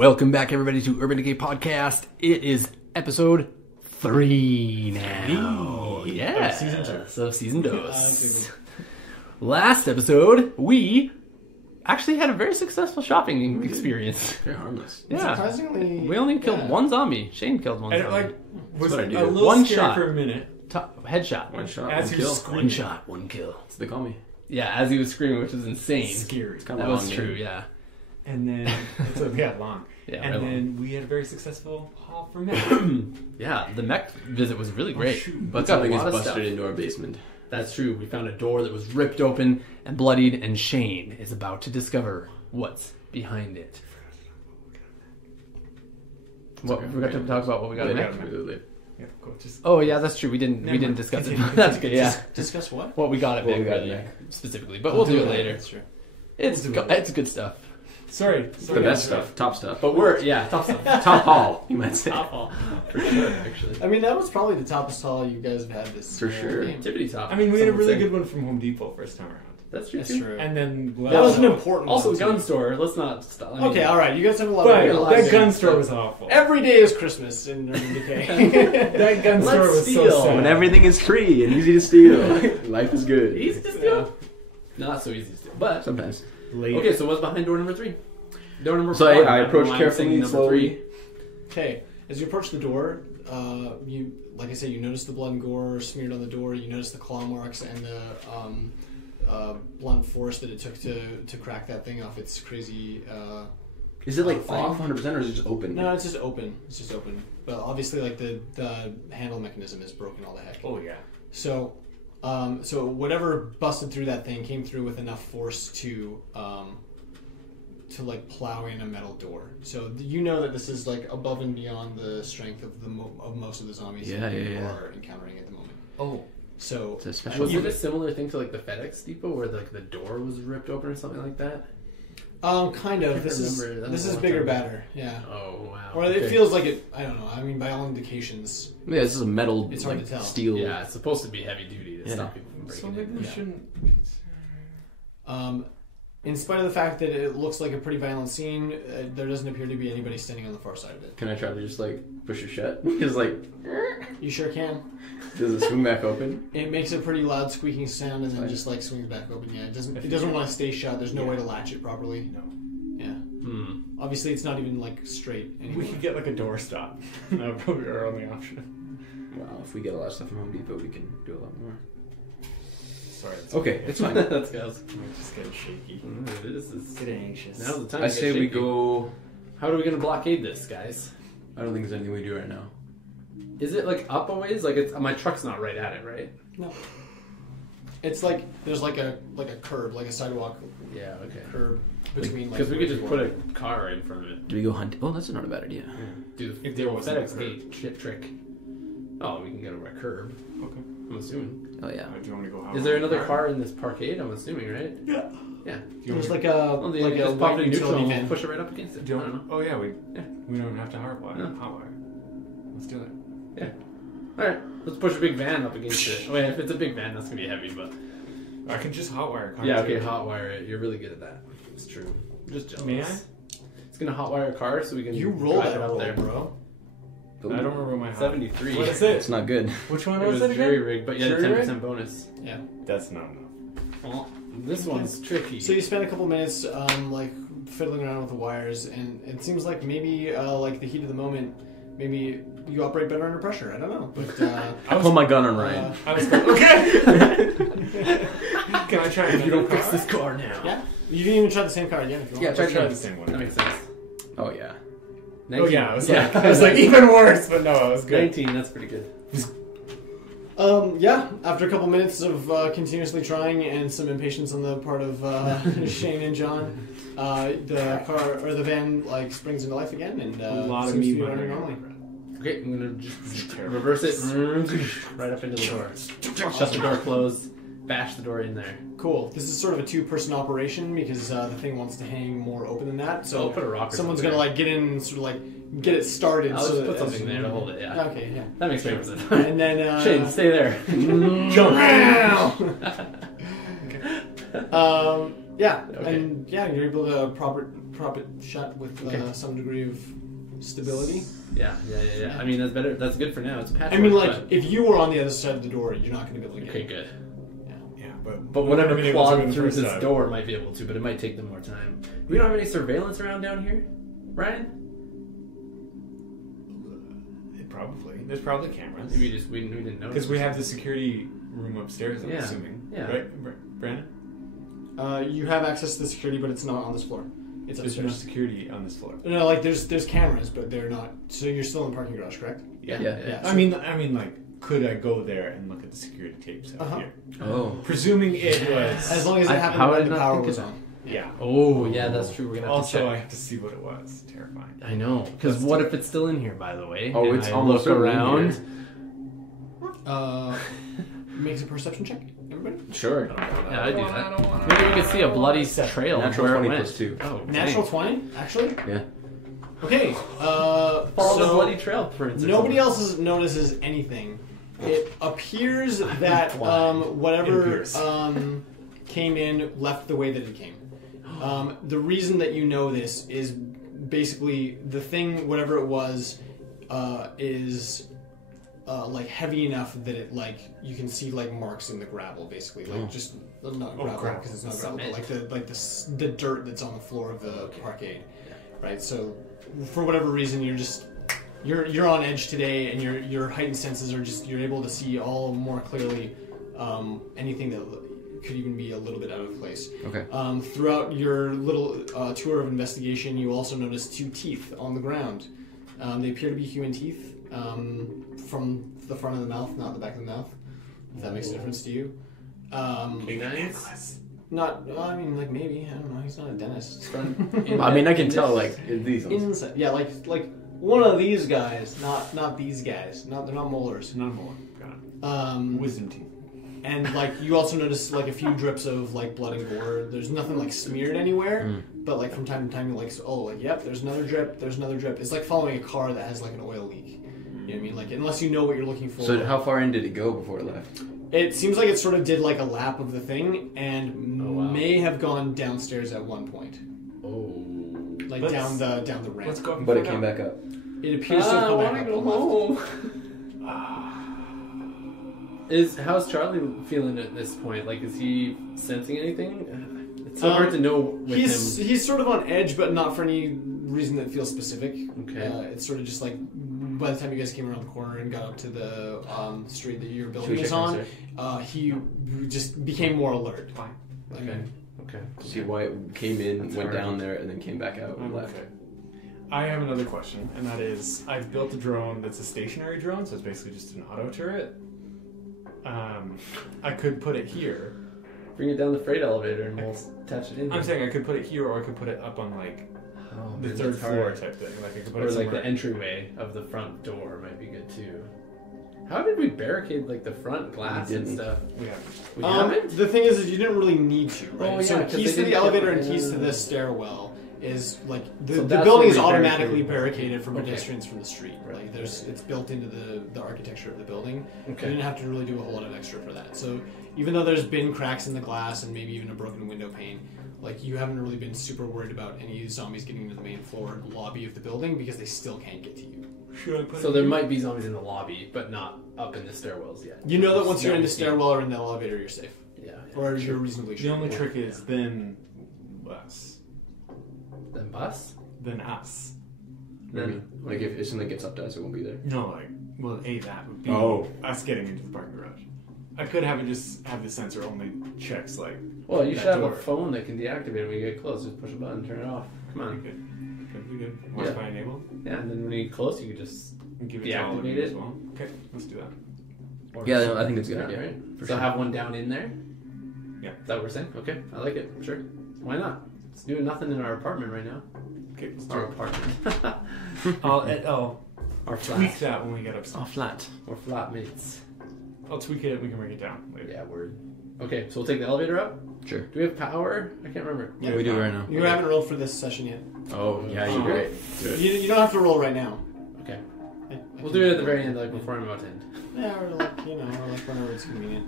Welcome back, everybody, to Urban Decay Podcast. It is episode 3 now. Yeah. Season 2. So, season 2. Last episode, we actually had a very successful shopping experience. Very harmless. Yeah. Surprisingly, We only killed one zombie. Shane killed one And zombie. it was what a I do. little One scary shot. for a minute. Headshot. One shot, As one he was kill. screaming. One shot, one kill. That's what they call me. Yeah, as he was screaming, which was insane. Scary. It's kind of That a was long true, name. yeah. And then long. Yeah, and very then we had a very successful haul for mech. Yeah, the mech visit was really great. shoot. But But got a something is lot of busted stuff. into our basement. That's true. We found a door that was ripped open and bloodied, and Shane is about to discover what's behind it. What, we forgot to talk about what we got in Later. mech. We'll do it later. Yeah, cool. Just Oh yeah, that's true. We Never didn't mind. discuss it. Continue. That's good. Yeah, Discuss what? what we got at What we mech, got really, at mech. specifically, but we'll do it later. That's true. It's We'll do it it's good stuff. sorry. The best stuff. Top stuff. But we're top stuff. Top haul, you might say. Top haul for sure. Actually, I mean, that was probably the toppest haul you guys have had this For whole sure. game. Tippity top. I mean, we had a some would really say. good one from Home Depot first time around. That's true. That's too. true. And then That was an important Also, one, gun too. store. Let's not stop. I mean, Okay, all right. You guys have a lot But of that gun store was awful. Every day is Christmas in Urban Decay. That gun store Let's was steal. so sad. When everything is free and easy to steal, life is good. Easy to steal. Not so easy to steal, but Sometimes. Late. okay. So what's behind door number 3? Door number So 4. I approach carefully, slowly. Okay, as you approach the door, you, like I said, you notice the blood and gore smeared on the door. You notice the claw marks and the blunt force that it took to crack that thing off its crazy. Is it like Thing. off 100% or is it just open? No, it's just open. It's just open. But obviously, like the handle mechanism is broken all the heck. Oh yeah. So, so whatever busted through that thing came through with enough force to like plow in a metal door. So you know that this is like above and beyond the strength of of most of the zombies Yeah, that you yeah, yeah. are encountering at the moment. Oh. So It's a special. Was it a similar thing to like the FedEx depot where like the door was ripped open or something like that? kind of. can't This remember. That was is a long bigger, time ago. badder. Yeah. Oh wow. Or it feels like it. I don't know. I mean, by all indications, Yeah, this is a metal, It's hard like, to tell. steel. Yeah, it's supposed to be heavy duty to Yeah. stop people from So breaking maybe in. we Yeah. shouldn't. in spite of the fact that it looks like a pretty violent scene, there doesn't appear to be anybody standing on the far side of it. Can I try to just like push it shut? Because like, You sure can. does it swing back open? It makes a pretty loud squeaking sound and then just like swings back open. Yeah, it doesn't want to stay shut. There's no way to latch it properly. No. Yeah. Hmm. Obviously, it's not even like straight anymore. We could get like a door stop. That would probably be our only option. Well, if we get a lot of stuff from Home Depot, we can do a lot more. Sorry. It's Okay, it's fine. That's good. I'm just getting shaky. This is Getting anxious. now's the time. I to get say we shaky. go. How are we gonna blockade this, guys? I don't think there's anything we do right now. Is it like up a ways? Like it's my truck's not right at it, right? No. It's like there's like a curb, like a sidewalk Yeah. Okay. curb between like. Because we could where just you put are. a car right in front of it. Do we go hunt? Oh, that's not a bad idea. Do If the there wasn't FedEx a curb. gate trick. Oh, we can get over a curb. Okay. I'm assuming. Oh yeah. Do you want me to go out? Is there another car in this parkade? I'm assuming, right? Yeah. Yeah. There's like a Well, like a just pop white it in neutral utility and van. we'll push it right up against it. Do you I don't know. Oh yeah, Yeah. we don't have to hardwire. No. Hotwire. Let's do it. Alright, let's push a big van up against it. Wait, if it's a big van, that's gonna be heavy, but. I can just hotwire. Cars Yeah, okay, too. hotwire it. You're really good at that. It's true. I'm just jealous. May I? It's gonna hotwire a car so we can You roll drive that it up roll, there. bro. I don't remember my hot. 73. What is it? It's not good. Which one It was was it again? jury rigged, but you had a Jury 10% bonus. Yeah. That's not enough. Well, this one's tricky. So you spend a couple minutes, like fiddling around with the wires, and it seems like maybe, like the heat of the moment, maybe you operate better under pressure. I don't know, but I pull my gun on Ryan. I was like, okay. Can I try if you don't another fix car? this car now. yeah, you can even try the same car again if you want. Yeah, Let's try try it the same one. That makes sense. Oh yeah. 19. Oh yeah, I was Yeah. like, I was like even worse, but no, it was good. 19, that's pretty good. Yeah, after a couple minutes of continuously trying and some impatience on the part of Shane and John, the car or the van like springs into life again and A lot of seems to me be running running normally. Okay, I'm gonna just terrible. reverse it right up into the door. Shut the door closed, bash the door in there. Cool. This is sort of a two-person operation because the thing wants to hang more open than that. So I'll put a rock or someone's something gonna there. like get in and sort of like get it started. I'll so just that put as something there to hold it, yeah. Okay, yeah. That makes sense. And then Shane, stay there. jump. Yeah, Okay. and yeah, you're able to prop it shut with Okay. some degree of stability. Yeah. I mean, that's better. That's good for now. It's patchwork. I mean, like, but- if you were on the other side of the door, you're not going to be able to get okay, it. good. Yeah, but But we wouldn't whatever have been able to clawed in the through first this time. door might be able to, but it might take them more time. We don't have any surveillance around down here, Ryan? Probably. There's probably cameras. Maybe we didn't know. Because we have the security room upstairs, I'm Yeah. assuming. Yeah. Right, Brandon? You have access to the security, but it's not on this floor. It's There's no upstairs. security on this floor. No, like there's cameras, but they're not. So you're still in the parking garage, correct? Yeah. I mean, like, could I go there and look at the security tapes out Uh-huh. here? Oh. Presuming it was. As long as it happened how when did I the not power think was of on. Yeah. Oh, yeah, that's true. We're gonna have Also, to I check. have to see what it was. Terrifying. I know, because That's what if it's still in here? By the way, Oh, and it's I almost look certainly in around. here. Makes a perception check, everybody. Sure. Yeah, I do that. Maybe we could see a bloody trail of Natural where 20 it went. plus 2. Oh, Natural dang. 20, actually. Yeah. Okay. Follow the So bloody trail prints. nobody else notices anything. It appears that Why? whatever It appears. came in left the way that it came. The reason that you know this is basically the thing, whatever it was, is like heavy enough that it like you can see like marks in the gravel, basically, like just not gravel gravel. because it's not gravel, but like the dirt that's on the floor of the parkade, right? So for whatever reason, you're on edge today, and your heightened senses are just you're able to see all more clearly anything that could even be a little bit out of place. Okay. Throughout your little tour of investigation, you also notice 2 teeth on the ground. They appear to be human teeth from the front of the mouth, not the back of the mouth. If that makes a difference to you. Big nice. Not, I mean, like maybe I don't know. He's not a dentist. I mean, I can tell, like, these ones. Inside, yeah, like one of these guys, not these guys. They're not molars. None more. Got it. Wisdom teeth. And like you also notice like a few drips of like blood and gore. There's nothing like smeared anywhere, but like from time to time you're like, oh, like yep, there's another drip. There's another drip. It's like following a car that has like an oil leak. You know what I mean? Like unless you know what you're looking for. So how far in did it go before it left? It seems like it sort of did like a lap of the thing and Oh, wow. may have gone downstairs at one point, Oh. like Let's- down the ramp. Let's go. But it came back up. It appears to have come back up go the left. home. How's Charlie feeling at this point? Like, is he sensing anything? It's so hard to know with him. He's sort of on edge, but not for any reason that feels specific. Okay. It's sort of just like by the time you guys came around the corner and got up to the street that your Should building we is check on, downstairs? he just became more alert. Fine. Okay. See why it came in, That's went hard. down there, and then came back out and I'm left. okay. I have another question, and that is, I've built a drone that's a stationary drone, so it's basically just an auto turret. I could put it here. Bring it down the freight elevator and we'll attach it in. I'm saying I could put it here, or I could put it up on like the third floor type thing. Like I could put Or it like somewhere. the entryway of the front door might be good too. How did we barricade like the front glass We and didn't. stuff? We have. We haven't? The thing is you didn't really need to, right? Oh, yeah, so 'cause keys they to the didn't elevator get- and keys to the stairwell is like the So that's building where is we automatically barricaded. barricaded from Okay. pedestrians from the street. Like it's built into the architecture of the building. Okay. You didn't have to really do a whole lot of extra for that. So even though there's been cracks in the glass and maybe even a broken window pane, like you haven't really been super worried about any zombies getting into the main floor lobby of the building because they still can't get to you. Should I put So it there here? might be zombies in the lobby, but not up in the stairwells yet. You know that once you're in the Yeah. stairwell or in the elevator, you're safe, Yeah. or you're reasonably The sure. only trick is then us. Then bus? Then us. Then Like if something gets up to us, it won't be there. No, like, well, that would be Oh. us getting into the parking garage. I could have it just have the sensor only checks, like, well, you that should have door. a phone that can deactivate it when you get close. Just push a button, turn it off. Come we on. could be good. Wi-Fi enabled. Yeah, and then when you get close, you could just. And give it to all of you Deactivate as it. well. Okay, let's do that. Or Yeah, no, I think it's a good Yeah, idea. right? For So sure. have one down in there? Yeah. Is that what we're saying? Okay, I like it. Sure. Why not? It's doing nothing in our apartment right now. Okay, let's do Our it. apartment. I'll Our tweak flat. that when we get upstairs. Our flat. Or flatmates. I'll tweak it and we can bring it down later. Yeah, word. Okay, so we'll take the elevator up? Sure. Do we have power? I can't remember. Yeah, we do right now. You haven't rolled for this session yet. Oh, yeah, Oh. you're great. You don't have to roll right now. Okay. I We'll can- do it at the very end, like before I'm about to end. Yeah, or like or like whenever it's convenient.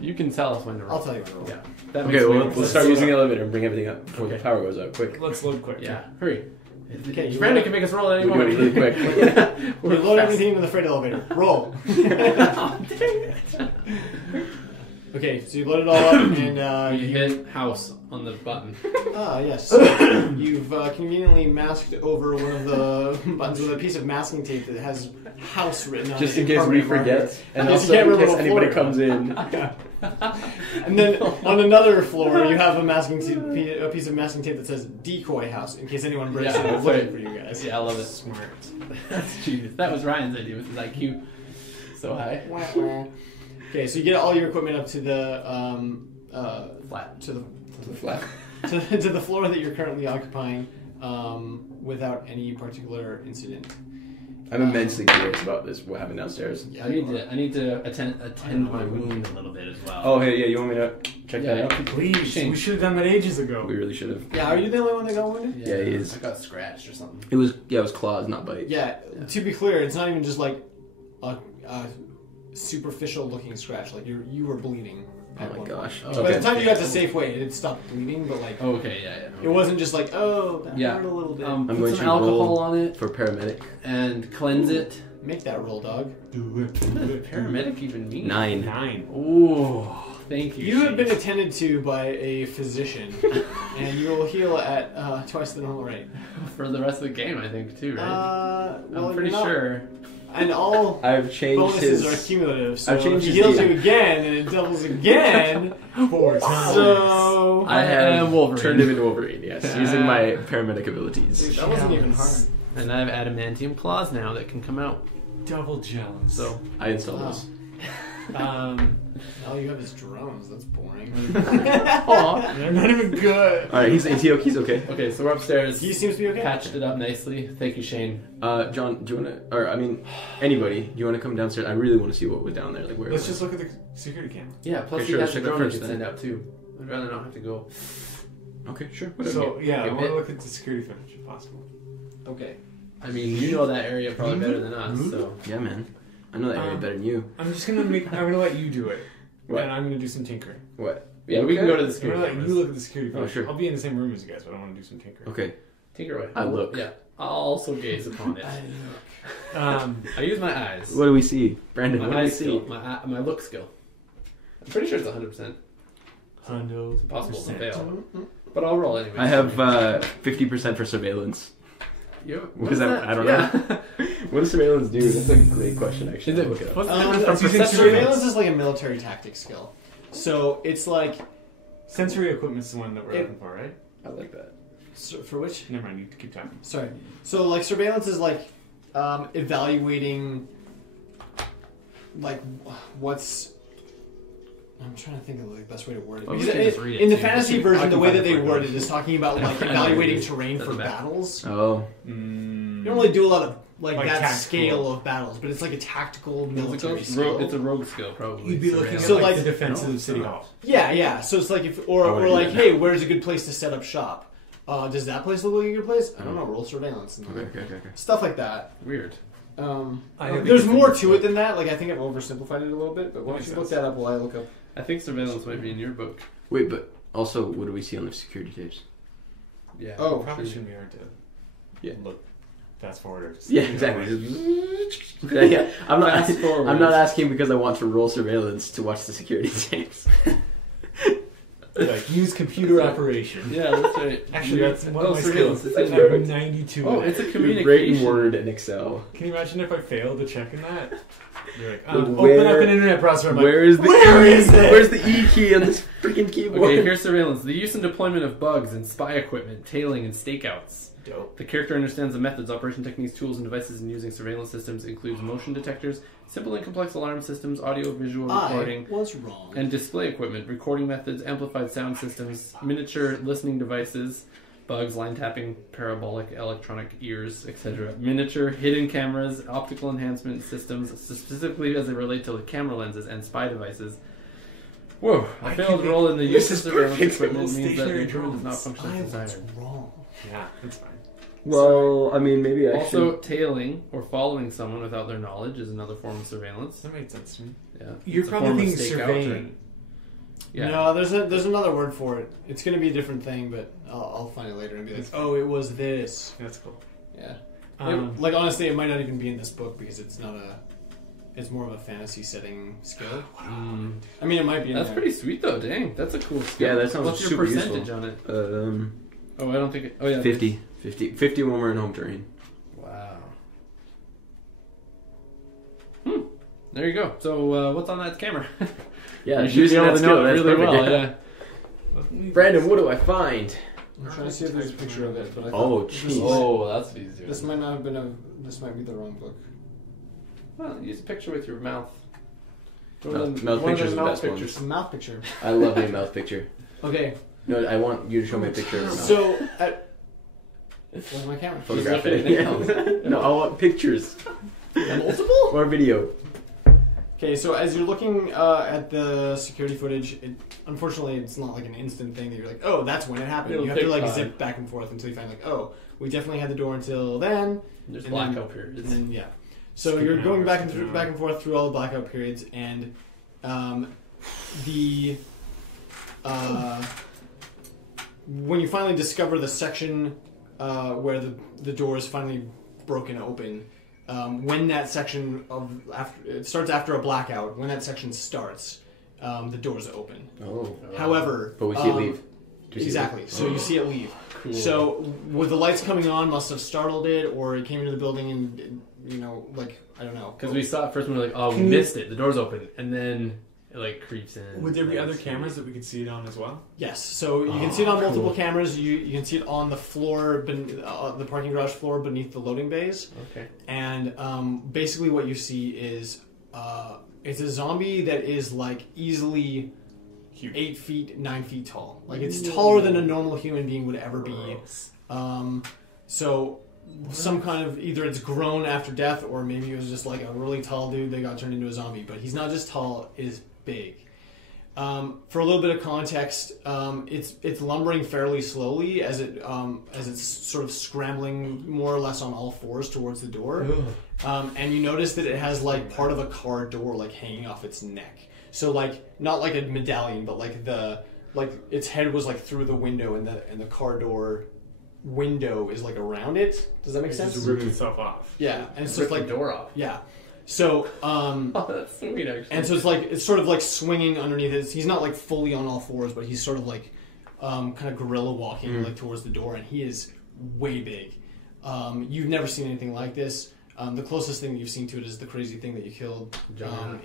You can tell us when to roll. I'll tell you when to roll. Yeah. That Okay, makes well, me- we'll start using the elevator and bring everything up before the Okay. power goes out. Quick. Let's load quick. Yeah, hurry. Okay, you Brandon load- can make us roll at any We're doing moment. it really quick. You load everything into the freight elevator. Roll. Okay, so you load it all up, and You hit house on the button. yes. You've conveniently masked over one of the buttons with a piece of masking tape that has house written on it. Just in case we forget, and Yes, also you can't in remember case what anybody floor. comes in. And then on another floor, you have a piece of masking tape that says decoy house in case anyone breaks Yeah, in and that's looking right. for you guys. Yeah, I love it. Smart. That's genius. That was Ryan's idea with his IQ so high. Okay, so you get all your equipment up to the Flat. to the Flat. to the floor that you're currently occupying without any particular incident. I'm immensely curious about this. What happened downstairs? I need to attend my wound a little bit as well. Oh, hey, yeah. You want me to check that out? Please, Shane. we should have done that ages ago. We really should have. Yeah, are you the only one that got wounded? Yeah, he is. I got scratched or something. It was claws, not bite. Yeah, to be clear, it's not even just like a superficial looking scratch. Like you were bleeding. Oh at my one gosh. point. By the time you got to Safeway, it had stopped bleeding, but like Okay, yeah. it wasn't just like, oh, that Yeah. hurt a little bit. I'm Put going some to alcohol roll on it for paramedic. and cleanse it. Make that roll, dog. What does paramedic even mean? 9. 9. Ooh, thank you. You have Shane. been attended to by a physician, and you will heal at twice the normal rate. for the rest of the game, I think too, right? Well, I'm pretty you're not- sure. And all I've changed bonuses his. are cumulative, so I've changed if he his heals deal. you again, and it doubles again. 4 times. So I have am Wolverine. turned him into Wolverine. Yes, using my paramedic abilities. that wasn't even hard. And I have adamantium claws now that can come out. Double jealous. So I installed Wow. this. All you have is drones. That's boring. Aw. They're not even good. All right, he's okay. Okay, so we're upstairs. He seems to be okay. Patched it up nicely. Thank you, Shane. John, do you want to, or I mean, anybody, do you want to come downstairs? I really want to see what was down there. Like where? Let's just look at the security camera. Yeah, plus Okay, he sure, has let's the check that drone you first can then. send out too. I'd rather not have to go. Okay, sure. Whatever. So, yeah, I Okay, want to bit. look at the security footage if possible. Okay. I mean, you know that area probably better than us, so. Yeah, man. I know that area better than you. I'm just going to I'm going to let you do it. What? And I'm going to do some tinkering. What? Yeah, we can go to the I'm security going to let you look at the security Oh, footage. sure. I'll be in the same room as you guys, but I want to do some tinkering. Okay. Tinker away. I look. Yeah. I'll also gaze upon it. Um, I use my eyes. What do we see, Brandon? What My do we eye see? skill. My look skill. I'm pretty sure it's 100%. Hundo. It's impossible to fail. But I'll roll anyway. I have 50% for surveillance. What is that? I don't know. What does surveillance do? That's a great question, actually. Is it, Look it up. what's the Um, difference that's from using perception? Surveillance is like a military tactic skill. So it's like Sensory equipment's the one that we're It- looking for, right? I like that. for which? Never mind, you keep talking. Sorry. So like surveillance is like evaluating like what's. I'm trying to think of the best way to word it. Well, we Because can just read it, in the too. fantasy I version, can the way find that they it for word you. it is talking about like I know. evaluating terrain for Doesn't matter. battles. Oh. You don't really do a lot of like that tactical. scale of battles, but it's like a tactical military It's a skill. rogue skill, probably. You'd be looking at So, like, like- the defenses No, of City no. Hall. Yeah. So it's like if or I wanna do like, that. hey, where's a good place to set up shop? Does that place look like a good place? I don't know. Roll surveillance. And Okay. Stuff like that. Weird. I think There's it's more pretty to good. it than that. Like I think I've oversimplified it a little bit, but why don't Makes you look sense. that up while I look up? I think surveillance might be in your book. Wait, but also, what do we see on the security tapes? Yeah. Oh, Probably shouldn't be hard to Yeah. look fast forward or just Yeah, exactly. Yeah, I'm not. Fast forward. I'm not asking because I want to roll surveillance to watch the security tapes. like use computer operation. Yeah, that's right. Actually, that's one of my surveillance. skills. It's in I have your- 92. Oh, in it's a it. Great in communication. Word and Excel. Can you imagine if I failed to check in that? You're like, But open where- up an internet browser. I'm like, Where is the where E? is it? Where's the E key on this freaking keyboard? Okay, here's surveillance. The use and deployment of bugs and spy equipment, tailing, and stakeouts. dope. The character understands the methods, operation techniques, tools, and devices in using surveillance systems includes motion detectors, simple and complex alarm systems, audio-visual recording, I was wrong. and display equipment, recording methods, amplified sound systems, miniature listening devices, bugs, line tapping, parabolic electronic ears, etc. Miniature hidden cameras, optical enhancement systems, specifically as they relate to the camera lenses and spy devices. Whoa! A I failed can role in the make- use this of is surveillance perfect. equipment Little means that the stationary instrument does not drones. function I as was desired. wrong. Yeah, that's fine. Well, I mean, maybe I Also, should. tailing or following someone without their knowledge is another form of surveillance. That made sense to me. Yeah, You're It's a probably form of thinking stakeout surveying. Yeah. No, there's another word for it. It's going to be a different thing, but I'll find it later and be like, oh, it was this. That's cool. Yeah. Um, Honestly, it might not even be in this book because it's not it's more of a fantasy setting skill. I mean, it might be in That's there. pretty sweet though. Dang, that's a cool skill. Yeah, that sounds What's your super percentage useful. on it? Oh, I don't think. 50 when we're in home terrain. Wow. There you go. So, what's on that camera? Yeah, you should be able to know it really well. Yeah. Brandon, what do I find? I'm trying to see if there's a picture of it, but I Oh, thought jeez. Oh, that's easier. this might not have been this might be the wrong book. Well, use a picture with your mouth. Mouth pictures are the best It's a mouth picture. I love a mouth picture. Okay, No, I want you to show me a picture of a mouth. so where's my camera? Photograph He's it. looking at No, I want pictures Multiple? or video. Okay, so as you're looking at the security footage, unfortunately it's not like an instant thing that you're like, oh, that's when it happened. It'll You have to take like time. zip back and forth until you find like, oh, we definitely had the door until then. There's And then- blackout periods. And then yeah, so Skipping you're going hours, back and skipping back and forth through all the blackout periods, and the when you finally discover the section where the door is finally broken open, when that section it starts after a blackout. When that section starts, the door's open. Oh. However, But we see it leave. Do you see it Exactly. leave? So you see it leave. Cool. So with the lights coming on, must have startled it, or it came into the building and I don't know. Because we saw it first and we were like, oh, we Can you- missed it. The door's open. And then it like creeps in. Would there be other Like, cameras that we could see it on as well? Yes. So you can see it on multiple cameras. You can see it on the floor, the parking garage floor beneath the loading bays. Okay. And basically, what you see is it's a zombie that is like easily Huge. 8 feet, 9 feet tall. Like it's taller than a normal human being would ever be. So some kind of either it's grown after death, or maybe it was just like a really tall dude that got turned into a zombie. But he's not just tall; it is big. For a little bit of context, it's lumbering fairly slowly as it's sort of scrambling more or less on all fours towards the door. And you notice that it has like part of a car door like hanging off its neck. So like not like a medallion, but like its head was like through the window, and the car door window is like around it. Does that make It sense? just ripped itself off. Yeah, and it's Rip just like the door off. yeah. So Oh, that's sweet, actually. and so it's sort of like swinging underneath it. He's not like fully on all fours, but he's sort of like kind of gorilla walking like towards the door, and he is way big. You've never seen anything like this. The closest thing that you've seen to it is the crazy thing that you killed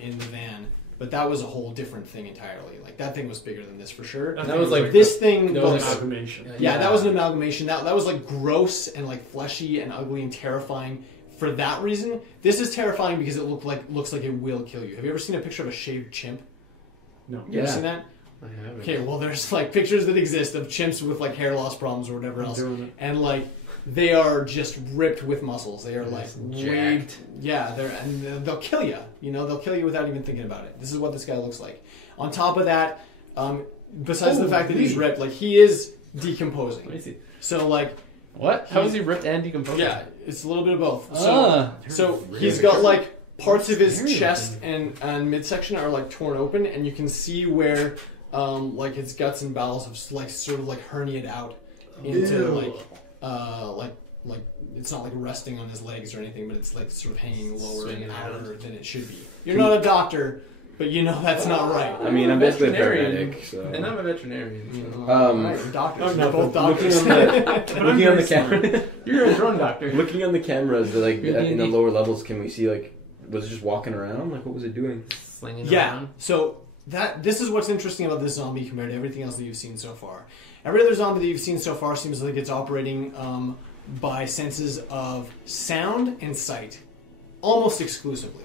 in the van. But that was a whole different thing entirely. Like that thing was bigger than this for sure. That was like This thing that was looks, like Amalgamation. yeah, that was an amalgamation. That was like gross and like fleshy and ugly and terrifying. For that reason, this is terrifying because it looks like it will kill you. Have you ever seen a picture of a shaved chimp? No. You ever seen that? I haven't. Okay, well, there's like pictures that exist of chimps with like hair loss problems or whatever else, doing it. and like they are just ripped with muscles. They are like jacked. yeah, they'll kill you. You know, they'll kill you without even thinking about it. This is what this guy looks like. On top of that, besides the fact that he's ripped, like he is decomposing. Let me see. So like, What? How is he ripped and decomposed? yeah, it's a little bit of both. Ah. So he's got like parts of his Scary chest and midsection are like torn open, and you can see where like his guts and bowels have like sort of like herniated out into like it's not like resting on his legs or anything, but it's like sort of hanging lower Swinging and out. outer than it should be. You're not a doctor, but you know that's not right. I mean, I'm basically a Veterinarian. paramedic, so. And I'm a veterinarian. So. Right, doctors. no, We're both looking doctors. on the looking on the camera, You're a drone doctor. looking on the cameras, like You're in the D&D. lower levels, can we see like was it just walking around? Like what was it doing? Slinging Yeah. around. So this is what's interesting about this zombie compared to everything else that you've seen so far. Every other zombie that you've seen so far seems like it's operating by senses of sound and sight, almost exclusively.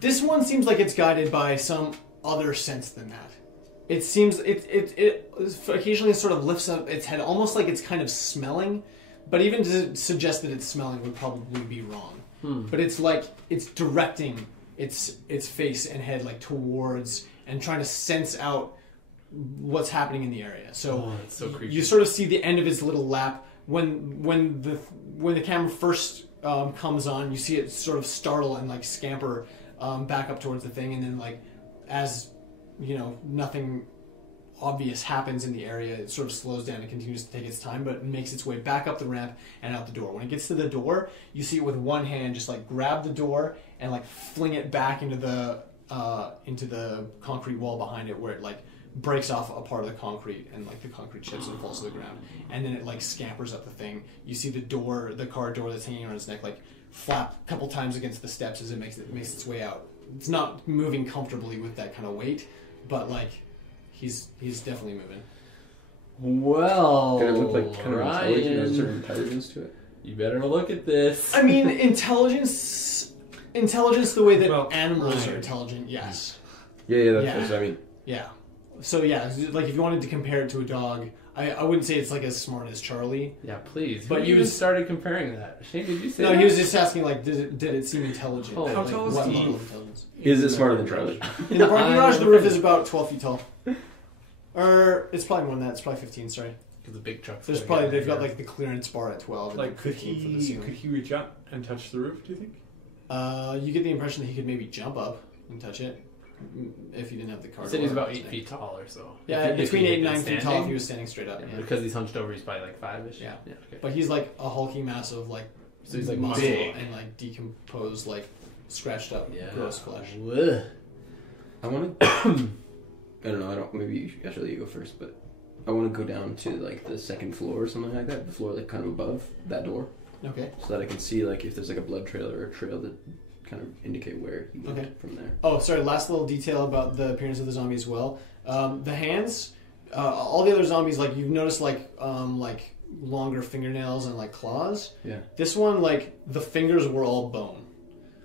This one seems like it's guided by some other sense than that. It seems it occasionally sort of lifts up its head, almost like it's kind of smelling, but even to suggest that it's smelling would probably be wrong. But it's like it's directing its face and head like towards and trying to sense out what's happening in the area. So Oh, that's so creepy. you sort of see the end of its little lap when the camera first comes on. You see it sort of startle and like scamper back up towards the thing, and then like as you know nothing obvious happens in the area, it sort of slows down and continues to take its time, but makes its way back up the ramp and out the door. When it gets to the door, you see it with one hand just like grab the door and like fling it back into the concrete wall behind it, where it like breaks off a part of the concrete and like the concrete chips and falls to the ground, and then it like scampers up the thing. You see the car door that's hanging around its neck like flap a couple times against the steps as it makes its way out. It's not moving comfortably with that kind of weight, but like he's definitely moving. Well, Can it look like kind of intelligent? Has a certain Ryan, intelligence to it? you better look at this. I mean, intelligence the way that Well, animals are right. intelligent, yes. Yeah, that's Yeah. what I mean. Yeah. So yeah, like if you wanted to compare it to a dog, I wouldn't say it's like as smart as Charlie. Yeah, please. But But you you was- started comparing that. Shane, did you say No, that? he was just asking like, did it seem intelligent? Oh, How Like, tall is what he? level of intelligence? Is it smarter than Charlie? In the parking garage, the roof is about 12 feet tall. Or it's probably more than that. It's probably 15. Sorry. Because the big trucks. They've got like the clearance bar at 12. Like, and could 15 for the he ceiling. reach up and touch the roof? Do you think? You get the impression that he could maybe jump up and touch it if he didn't have the car. He said he's door about on his 8 neck. feet tall or so. Yeah, If he- between if he 8 and had 9 been feet tall if he standing. was standing straight up. Yeah, Yeah. because he's hunched over, he's probably like 5-ish. Yeah. Okay. But he's like a hulky, massive, like So he's like muscle big. and like decomposed, like scratched up, Yeah. gross flesh. Ugh. I want to. I don't know. Maybe actually you go first, but I want to go down to like the second floor or something like that. The floor like kind of above that door, Okay. so that I can see like if there's like a blood trail or a trail that kind of indicate where he went Okay. from there. Oh, sorry. Last little detail about the appearance of the zombie as well. The hands. All the other zombies, like you've noticed, like longer fingernails and like claws. Yeah. This one, like the fingers were all bone.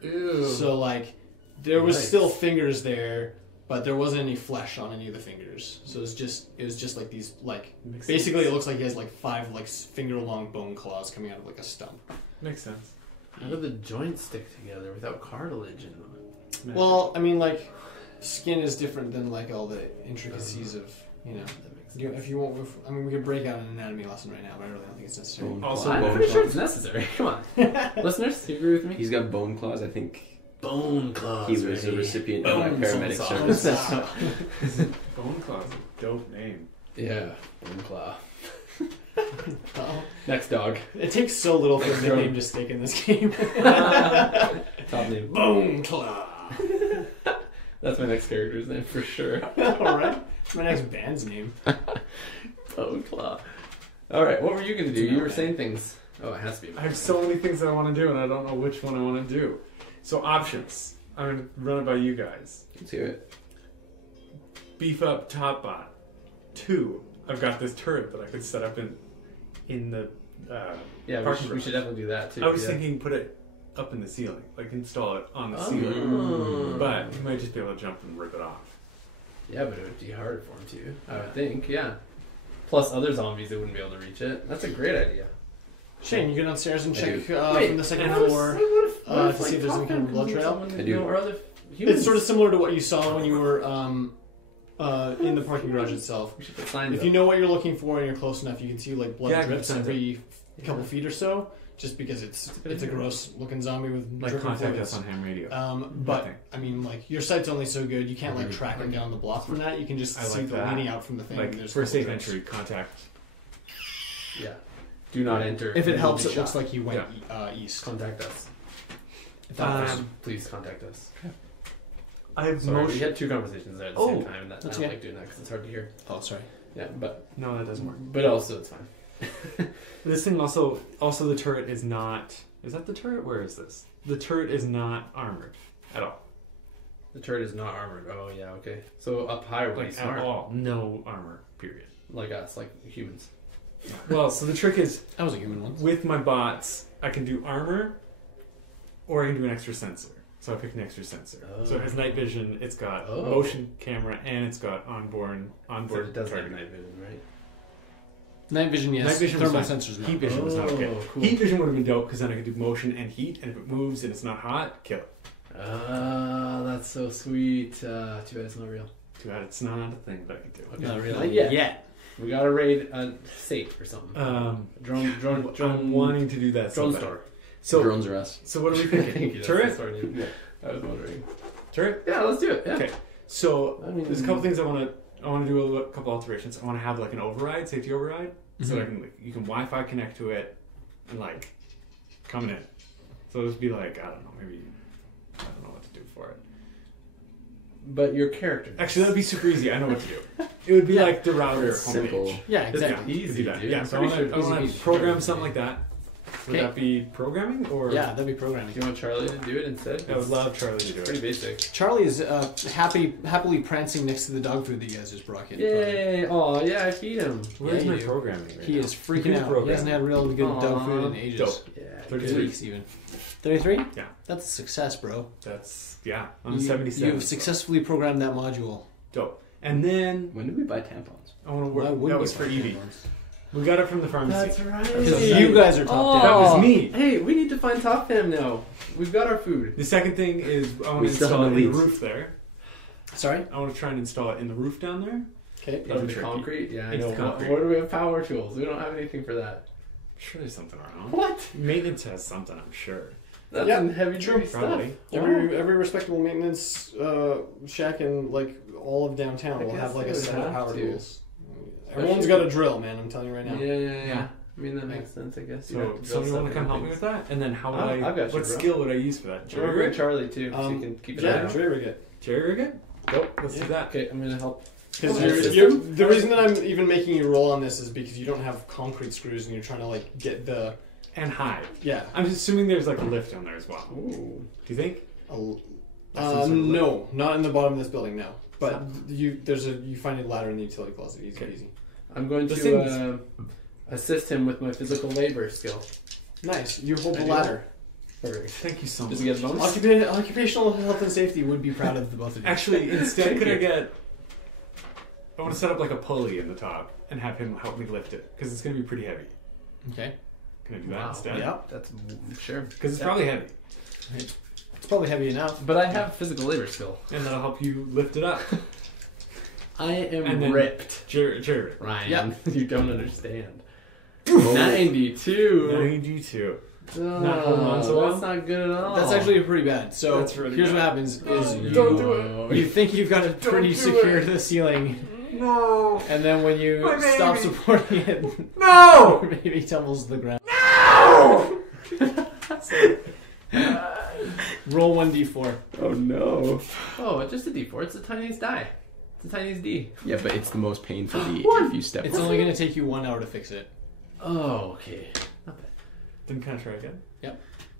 Ew. So like there was Nice. still fingers there, but there wasn't any flesh on any of the fingers. So it was just like these like Makes basically sense. it looks like he has like 5 like finger long bone claws coming out of like a stump. Makes sense. How do the joints stick together without cartilage in them? Man. Well, I mean like skin is different than like all the intricacies of That makes sense. if you want. I mean we could break out an anatomy lesson right now, but I really don't think it's necessary. Bone Also, claw. I'm bone pretty sure claws. it's necessary. Come on. Listeners, you agree with me? He's got bone claws. I think Bone claws. he was a ready. recipient of my Bone paramedic saws. service. Bone Claw's a dope name. Yeah, bone claw. Oh, Next dog. it takes so little for Next the drum. name to stick in this game. Top name. Bone Claw. That's my next character's name for sure. All right, it's my next band's name. Bone claw. All right, what were you gonna do? It's You not were bad. saying things. Oh, it has to be. I have so many things that I want to do, and I don't know which one I want to do. So options. I'm going to run it by you guys. Let's hear it. Beef up top bot. 2. I've got this turret that I could set up in the Yeah, parking we garage. should definitely do that too. I was yeah. thinking put it up in the ceiling, like install it on the Oh. ceiling. But you might just be able to jump and rip it off. Yeah, but it would be hard for him to. I would think. Yeah. Plus, other zombies, they wouldn't be able to reach it. That's a great idea. Shane, you go downstairs and I check do. from the second floor. To see if there's any kind of blood trail? I do. Or other humans. It's sort of similar to what you saw when you were in the parking garage itself. We should put signs If up. you know what you're looking for and you're close enough, you can see like blood Yeah, drips good every couple feet or so. Just because it's good a idea. gross looking zombie with Like dripping contact fluids. us on ham radio. But Nothing. I mean, like your sight's only so good. You can't like Mhm. track him down the block from that. You can just I see like the that. leaning out from the thing. Like there's for a safe couple drips. entry, contact. Yeah. Do not enter. If You it will helps, be it looks shot. like you went east. Contact us. If that helps. Please contact us. I have Sorry, we motion. had two conversations there at the Oh, same time, and that, I that's don't okay. like doing that because it's hard to hear. Oh, sorry. Yeah, but No, that doesn't work. also it's fine. This thing also the turret is not. Is that the turret? Where is this? The turret is not armored at all. The turret is not armored. Oh yeah, okay. So up high would be Like smart, at all. No armor. Period. like us, like humans. Well, so the trick is That was a human one. with my bots, I can do armor, or I can do an extra sensor. So I picked an extra sensor. So it has night vision. It's got Oh. motion camera, and it's got onboard So it does have targeting. night vision, right? Night vision, yes. Night vision was Thermal fine. sensors, no. Heat vision was not okay. Oh, cool. Heat vision would have been dope because then I could do motion and heat, and if it moves and it's not hot, kill it. Ah, that's so sweet. Too bad it's not real. Too bad it's not a thing that I could do. Okay. Not really. Not yet. Yet. We gotta raid a safe or something. Drone I'm wanting to do that. so drone bad. store. So, Drones are us. so what are we Thank thinking? you, that's Turret? the store name. I was wondering. Turret? Yeah, let's do it. Yeah. Okay. So I mean, there's a couple things I want I want to do a couple alterations. I want to have like an override, safety override, so that you can Wi-Fi connect to it and like coming in. So it'll just be like, I don't know, maybe I don't know what to do for it. But your character. Actually, that'd be super easy. I know what to do. It would be like the router Simple. homepage. Yeah, exactly. Yeah, Easy, do that. dude. Yeah, I'm so I pretty want sure to easy program peasy. something like that. Would Okay. that be programming or? Yeah, that'd be programming. Do you want Charlie to do it instead? I would love Charlie to do Pretty it. basic. Charlie is happily prancing next to the dog food that you guys just brought in. Yay! Oh yeah, I feed him. Where's Yeah, my you do. programming? Right He now? is freaking Computer out. He programming. hasn't had real good dog food in Aw. ages. Dope. Yeah. 33. Weeks even. 33? Yeah. That's a success, bro. That's I'm You- 77. You've successfully programmed that module. Dope. And then When did we buy tampons? I want to Why work. wouldn't That was we for buy Evie. tampons? We got it from the pharmacy. That's right. Because you guys are top That down. was me. Hey, we need to find Top Fam now. We've got our food. The second thing is I want We to still install it have in the the leads. roof there. Sorry? I want to try and install it in the roof down there. Okay. That'll In be the tricky. concrete? Yeah, I It's know. concrete. What do we have? Power tools. We don't have anything for that. I'm sure there's something around. What? Maintenance has something, I'm sure. That's Yeah, some heavy true. duty stuff. Probably. Every respectable maintenance shack in like all of downtown I will guess have like they a would set of have power to. tools. Everyone's got a drill, man. I'm telling you right now. Yeah. I mean, that makes sense, I guess. You have So to somebody drill want to come stuff help me into with that? And then how would I've got you, what bro. skill would I use for that? things. We're Jerry going Charlie too, so you can keep it Yeah, down. very good. Jerry rig it? Nope, let's do that. Okay, I'm gonna help. Because Okay. the reason that I'm even making you roll on this is because you don't have concrete screws and you're trying to like get the And high. yeah. I'm assuming there's like a lift down there as well. Ooh. Do you think? A- Like some sort of no, not in the bottom of this building. No, but you find a ladder in the utility closet. Easy Okay. peasy. I'm going The to thing assist him with my physical labor skill. Nice. You hold I the do ladder. Perfect. Thank you so much. Does he get a bonus? Occupational health and safety would be proud of the both of you. Actually, instead, Thank could I you. get? I want to set up like a pulley in the top and have him help me lift it because it's going to be pretty heavy. Okay. Can I do that Wow. instead? Yeah. That's sure. Because it's Yeah. probably heavy, It's probably heavy enough. But I have physical labor skill. and that'll help you lift it up. I am And then- ripped. Jerry. Ryan, Yeah. you don't understand. 92. 92. Oh, Not holding on so well? that's not good at all. That's actually pretty bad. So That's really here's bad. what happens: is you, Don't do it. you think you've got it pretty do secure it. to the ceiling, No. and then when you My stop baby. supporting it, No. your baby tumbles to the ground. No. Roll 1d4. Oh no. Oh, it's just a D4. It's the tiniest die. It's the tiniest D. Yeah, but it's the most painful if you step. It's on only it. going to take you 1 hour to fix it. Oh, okay. Not bad. Then can I try again?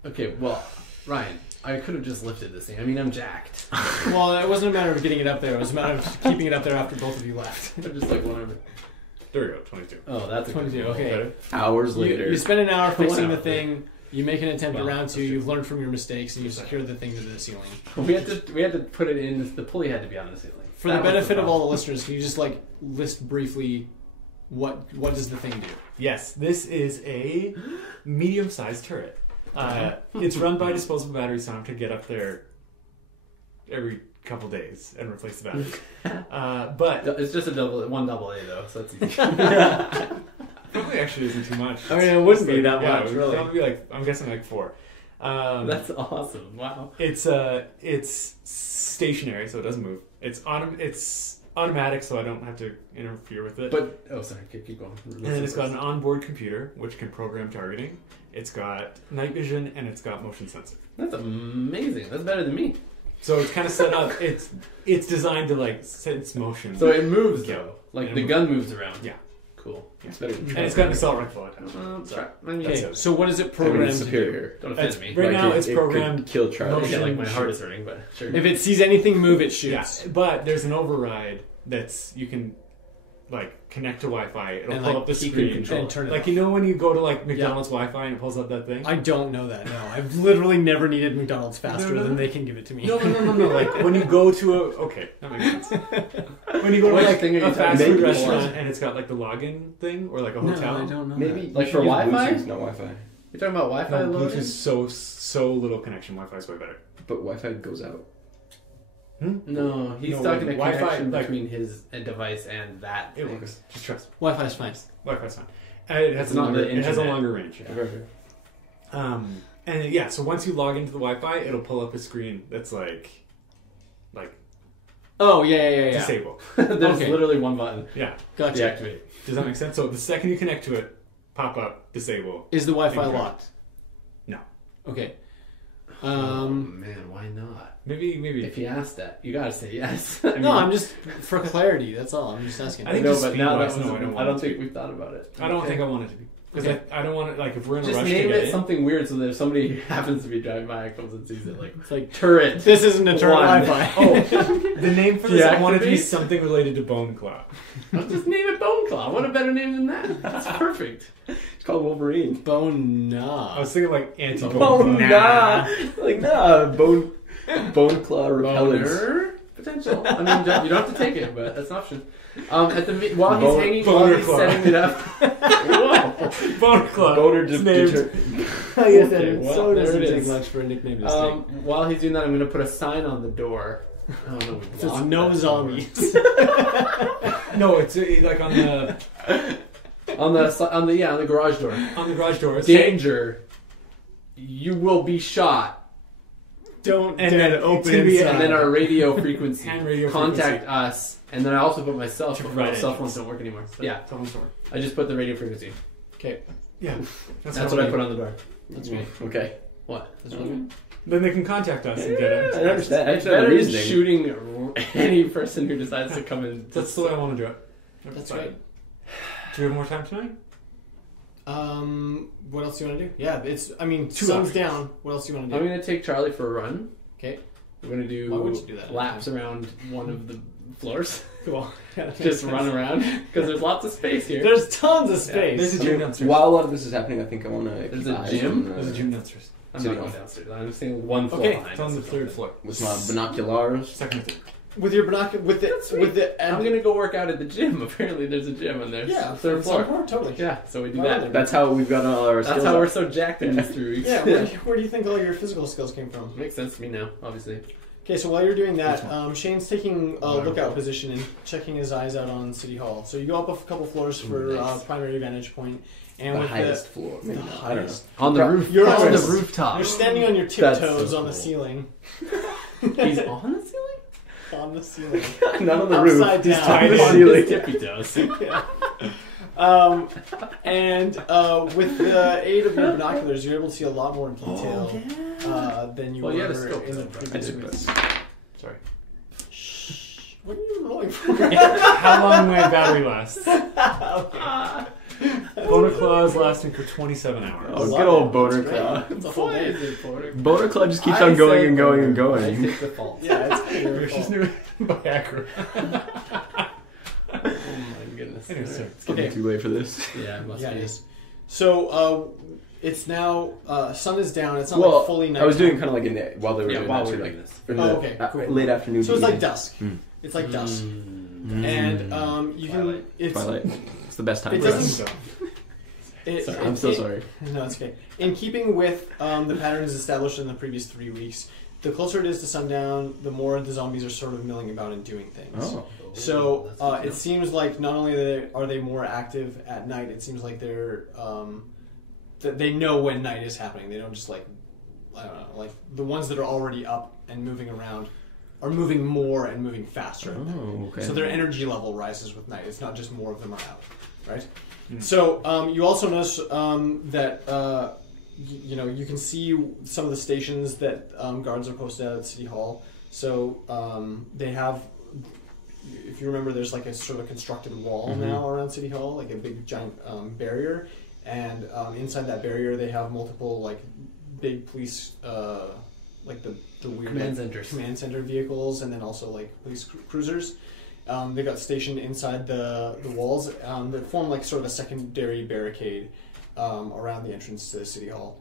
Okay, well, Ryan, I could have just lifted this thing. I mean, I'm jacked. Well, it wasn't a matter of getting it up there. It was a matter of keeping it up there after both of you left. I'm just like one of it. There we go. 22. Oh, that's a good 22, roll. okay. Better? Hours later. You spend an hour fixing One the hour. thing. You make an attempt Well, at round that's 2. true. You've learned from your mistakes, and you secure the thing to the ceiling. We had to put it in. The pulley had to be on the ceiling. For the benefit of all the listeners, can you just like list briefly what does the thing do? Yes, this is a medium-sized turret. It's run by disposable batteries, so I have to get up there every couple days and replace the batteries. But It's just one double A though, so that's easy. probably actually isn't too much. I mean, it wouldn't be that Yeah, much, it would really. probably be like, I'm guessing like 4. That's awesome. Wow. It's stationary, so it doesn't move. It's automatic, so I don't have to interfere with it. But sorry, keep going. And then it's got an onboard computer, which can program targeting. It's got night vision, and it's got motion sensor. That's amazing. That's better than me. So it's kind of set up. It's designed to like sense motion. So it moves Yeah. though, like It the moves. gun moves around. Yeah. Cool. It's better than and it's got an assault rifle attached. I mean, That's Okay, it. so what is it I mean, programmed it's to do? superior. don't It's- offend me. right now, it's it programmed could kill Charlie. motion- Yeah, like my heart shoot. is hurting, but sure. If it sees anything move, it Yeah, shoots. but there's an override that's you can like connect to Wi-Fi. It'll And, pull like, up the keep screen in control. And turn it Like off. you know when you go to like McDonald's Wi-Fi and it pulls up that thing. I don't know that. No, I've literally never needed McDonald's faster No. than they can give it to me. No. Like when you go to a okay, that makes sense. When you go to Which like thing are you a fast talking food about? restaurant and it's got like the login thing or like a hotel. No, I don't know. Maybe Like you for should use Wi-Fi? Bluetooth, not Wi-Fi. You're talking about Wi-Fi No, loading? Bluetooth so little connection. Wi-Fi is way better. But Wi-Fi goes out. No, he's No, talking a Wi-Fi, connection like- between his device and that. It thing. works. Just trust me. Wi-Fi's fine. Wi-Fi's fine. And it has It's a not longer. the It has a internet. longer range. And yeah, so once you log into the Wi-Fi, it'll pull up a screen that's like Oh, yeah. disable. There's Okay. literally one button. Yeah. Gotcha. Deactivate. Does that make sense? So the second you connect to it, pop up, disable. Is the Wi-Fi Incorrect. locked? No. Okay. Oh man, why not? Maybe. If he asked that, you gotta say yes. I No, I'm just for clarity. That's all. I'm just asking. I think no, just but now speed-wise, that no, was, I don't I want don't it to think we've thought about it. I don't Okay. think I want it to be. Because Okay. I don't want it, like, if we're in a Just rush name to get it something weird so that if somebody happens to be driving by and comes and sees it, like It's like turret. this isn't a turret One. Wi-Fi. Oh, the name for this, I want it to be Deactivate? something related to Bone Claw. I'll just name it Bone Claw. What a better name than that? That's perfect. It's called Wolverine. Bone I nah. was thinking, like, anti-Bone Oh, Claw. nah. Like, nah. Bone claw repellents. Boner potential. I mean, you don't have to take it, but that's an option. While he's Bone- hanging, while boner he's claw. setting it up. Whoa. Bone Claw. Boner It's named. deter. Okay, well, so there doesn't it take is. much for a nickname to stick. While he's doing that, I'm going to put a sign on the door. I don't know. It says no zombies. No, it's like on the on the garage door. garage door. It's Danger. You will be shot. Don't And dare then open it's gonna be- inside. And then our radio frequency. Hand radio Contact frequency. us. And then I also put my cell phone. Right. Cell phones don't work anymore. Yeah, Tell them story. I just put the radio frequency. Okay. Yeah. That's what I put on the door. That's great. Okay. What? That's really good. Then they can contact us and get I it. understand. It's I understand the better than reasoning. shooting any person who decides to come in. That's the way I want to do it. That's great. Do we have more time tonight? What else do you want to do? Yeah, it's. I mean, 2 sun's hours. down. What else do you want to I'm do? going to take Charlie for a run. Okay. We're going to Why would do you do that? laps around one of the floors. Cool. Just run around because there's lots of space here. There's tons of space. There's a gym downstairs. While a lot of this is happening, I think I want to. There's a gym? There's a gym downstairs. I'm City not going Hall. downstairs. I'm staying one floor Okay, behind. It's on the us. 3rd floor. with my binoculars. Second or third. With your binocular, with the, I'm gonna go work out at the gym. Apparently, there's a gym on there. yeah, third floor. totally. Yeah, so we do Right that. there. That's how we've got all our That's skills how up. we're so jacked in these 3 weeks. Yeah, where do you think all your physical skills came from? Makes sense to me now, obviously. Okay, so while you're doing that, Shane's taking a lookout position and checking his eyes out on City Hall. So you go up a couple floors for Nice. primary vantage point, and the with highest floor. Maybe the not. I don't know. highest. On the roof. You're on on the the- rooftop. You're standing on your That's tiptoes so on the cool. ceiling. He's on the ceiling. On the ceiling. Not on the roof. Upside down. On the on ceiling. his Tippy toes. Yeah. And with the aid of your binoculars, you're able to see a lot more detail than you Well, you had a were scope, in the though, but I previous did, weeks. Sorry. Shh. What are you rolling for? How long my battery lasts? Okay. Boner Claw is lasting for 27 hours. Oh, Love good old it. boner That's great. claw. It's a whole Why day. is it boring? Boner claw just keeps I on going say and going and boner. going. I take the fault. Yeah, it's your She's fault. new Viagra. Oh my goodness. Anyway, sorry. It's getting Okay. too late for this. Yeah, it must Yeah, be. it is. So it's now sun is down. It's not Well, like fully night. I was doing kind of like in the while they were Yeah, doing while that, we're so doing like this. in Oh, the, okay, cool. late afternoon. So to it's like evening. dusk. Mm. It's like dusk, Mm. and you can. Twilight. It's Twilight. It's the best time. It for doesn't- us. Sorry, I'm so sorry. No, it's okay. In keeping with the patterns established in the previous 3 weeks, the closer it is to sundown, the more the zombies are sort of milling about and doing things. Oh. So That's good to it seems like not only are they more active at night, it seems like they're that they know when night is happening. They don't just like I don't know, like the ones that are already up and moving around are moving more and moving faster. at night. Oh, okay. So their energy level rises with night. It's not just more of them are out, right? Mm. So you also notice that you can see some of the stations that guards are posted at City Hall. So they have, if you remember, there's like a sort of constructed wall Mhm. now around City Hall, like a big giant barrier, and inside that barrier they have multiple like big police, like the weird Command like, centers. command center vehicles, and then also like police cruisers. They got stationed inside the walls that form like sort of a secondary barricade around the entrance to City Hall.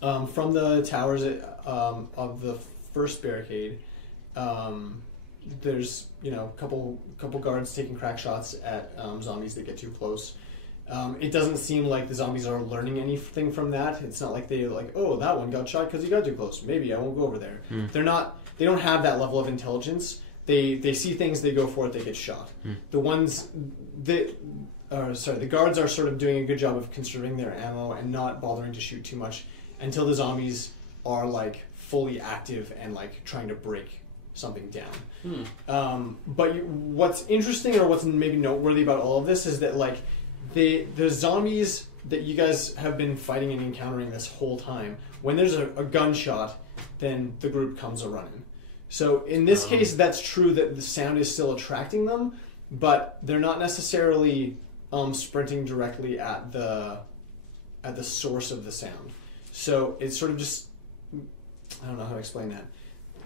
From the towers of the first barricade, there's a couple guards taking crack shots at zombies that get too close. It doesn't seem like the zombies are learning anything from that. It's not like they're like, oh, that one got shot because he got too close. Maybe I won't go over there. They're not. They don't have that level of intelligence. They see things, they go for it, they get shot. The ones the guards are sort of doing a good job of conserving their ammo and not bothering to shoot too much until the zombies are like fully active and like trying to break something down. But what's interesting, or what's maybe noteworthy about all of this, is that like the zombies that you guys have been fighting and encountering this whole time, when there's a gunshot, then the group comes a running. So in this case, that's true that the sound is still attracting them, but they're not necessarily sprinting directly at the source of the sound. So it's sort of just, I don't know how to explain that.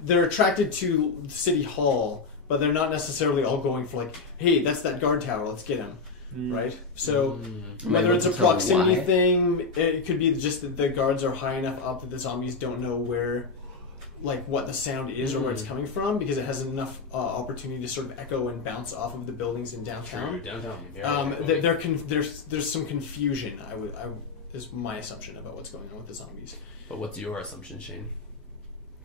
They're attracted to City Hall, but they're not necessarily all going for like, hey, that's that guard tower, let's get him. Right? So whether it's a proximity thing, it could be just that the guards are high enough up that the zombies don't know where, like what the sound is or where it's coming from, because it has enough opportunity to sort of echo and bounce off of the buildings in downtown. There's some confusion. Is my assumption about what's going on with the zombies. But what's your assumption, Shane?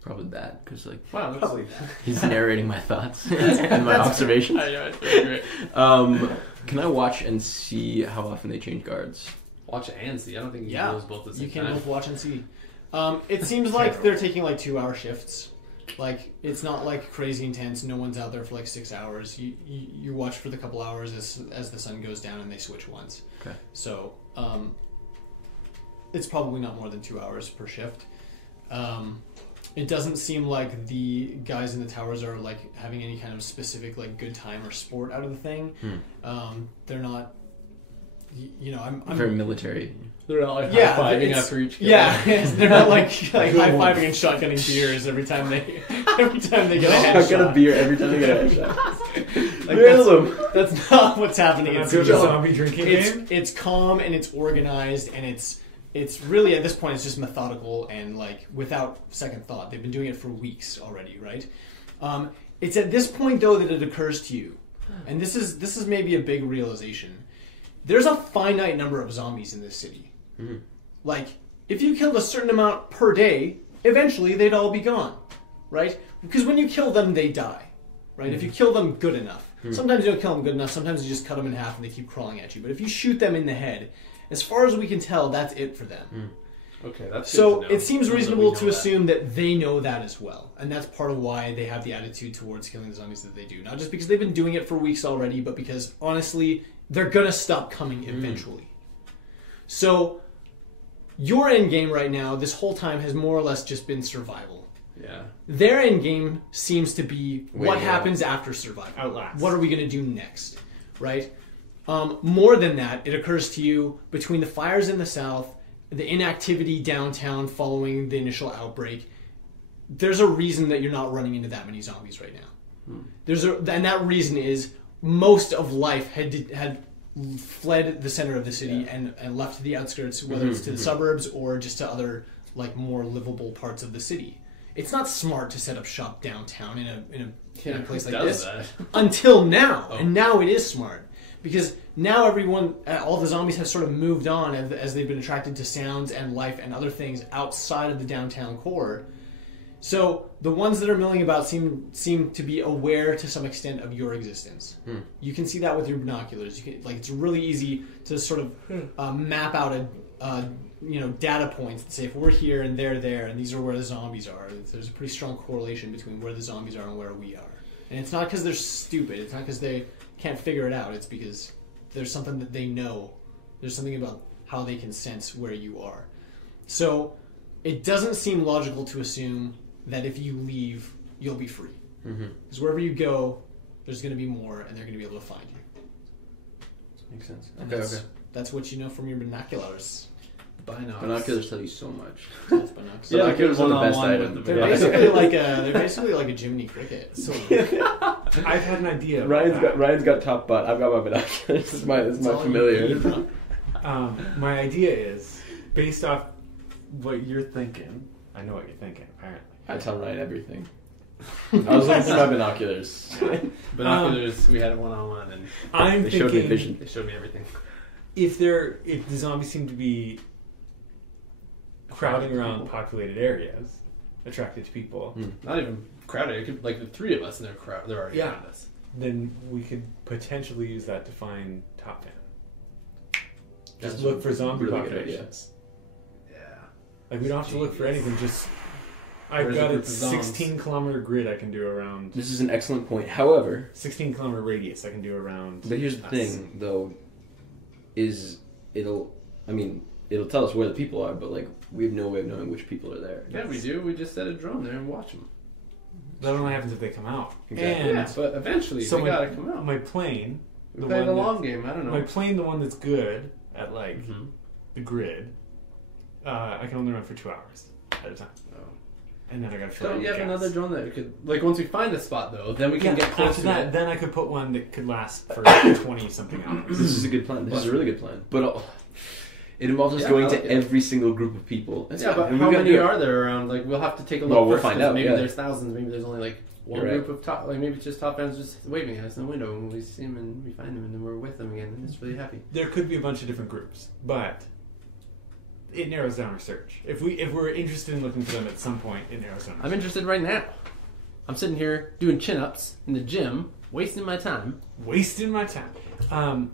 Probably that, because like Probably that. he's narrating my thoughts and my observations. I know, it's very great. Can I watch and see how often they change guards? Watch and see. I don't think you can do those both at the same you time. can both watch and see. It seems like they're taking like 2-hour shifts. Like it's not like crazy intense. No one's out there for like 6 hours. You watch for the couple hours as the sun goes down and they switch once. Okay. So it's probably not more than 2 hours per shift. It doesn't seem like the guys in the towers are like having any kind of specific like good time or sport out of the thing. They're not. You know, I'm very military. They're not like high-fiving after each kill. Yeah, they're not like high-fiving and shotgunning beers every time they get a headshot. Shotgun a beer every time they get a headshot. Like that's not what's happening. It's a zombie drinking game. It's calm and it's organized and it's really at this point it's just methodical and like without second thought. They've been doing it for weeks already, right? It's at this point though that it occurs to you, and this is maybe a big realization. There's a finite number of zombies in this city. Like, if you killed a certain amount per day, eventually they'd all be gone, right? Because when you kill them, they die, right? If you kill them good enough. Sometimes you don't kill them good enough. Sometimes you just cut them in half and they keep crawling at you. But if you shoot them in the head, as far as we can tell, that's it for them. Okay, that's so good to know. it seems reasonable to assume that they know that as well, and that's part of why they have the attitude towards killing the zombies that they do. Not just because they've been doing it for weeks already, but because honestly, they're gonna stop coming eventually. So your end game right now, this whole time, has more or less just been survival. Yeah. Their end game seems to be what happens after survival. Outlast. What are we gonna do next, right? More than that, it occurs to you between the fires in the south, the inactivity downtown following the initial outbreak, there's a reason that you're not running into that many zombies right now. And that reason is most of life had fled the center of the city and left the outskirts, whether it's to the suburbs or just to other like more livable parts of the city. It's not smart to set up shop downtown in a place like this until now, and now it is smart. Because now everyone, all the zombies have sort of moved on as they've been attracted to sounds and life and other things outside of the downtown core. So the ones that are milling about seem to be aware to some extent of your existence. You can see that with your binoculars. You can, it's really easy to sort of map out data points and say if we're here and they're there and these are where the zombies are. There's a pretty strong correlation between where the zombies are and where we are. And it's not because they're stupid. It's not because they can't figure it out. It's because there's something that they know. There's something about how they can sense where you are. So it doesn't seem logical to assume that if you leave, you'll be free. Because wherever you go, there's going to be more, and they're going to be able to find you. Makes sense. And that's what you know from your binoculars. Binoculars tell you so much. That's binoculars. Yeah, binoculars are the best item. They're basically like a Jiminy Cricket. So I've had an idea. Ryan's got top butt. I've got my binoculars. This is my familiar. My idea is based off what you're thinking. I know what you're thinking. Apparently, I tell Ryan everything. I was looking for my binoculars. Binoculars. We had it one-on-one, and they showed me vision. They showed me everything. If the zombies seem to be crowding around populated areas, attracted to people, Not even crowded. It could the three of us, and they're already around us. then we could potentially use that to find Top Fan. Just That's look for zombie really good populations. Yeah. Like we don't have to look for anything. Just I've Or is got it a the zones? 16-kilometer grid I can do around. This is an excellent point. However, 16-kilometer radius I can do around. but here's the us. thing, though, is it'll tell us where the people are, but like we have no way of knowing which people are there. Yeah, we do. We just set a drone there and watch them. That only happens if they come out. Exactly. And Yeah, but eventually so they my- gotta come out. my plane, We the play one the that- long game. I don't know. my plane, the one that's good at like Mhm. the grid, I can only run for 2 hours at a time, Oh. and then I got to fill Don't up you with have gas. another drone that we could like once we find a spot though, then we can get close after to that, it. then I could put one that could last for 20 something hours. This is a good plan. This is a really good plan. But it involves us Yeah, going I to like it. every single group of people. That's Yeah, fine. but And how we've got to many do it. are there around? Like we'll have to take a look. Well, we'll first, find 'cause out, Maybe yeah. there's thousands. Maybe there's only like one You're right. group of top. Like maybe it's just top fans just waving at us in the window, and we see them and we find them, and then we're with them again, and it's really happy. There could be a bunch of different groups, but it narrows down our search. If we're interested in looking for them at some point, it narrows down. Our I'm search. interested right now. I'm sitting here doing chin-ups in the gym, wasting my time. Wasting my time.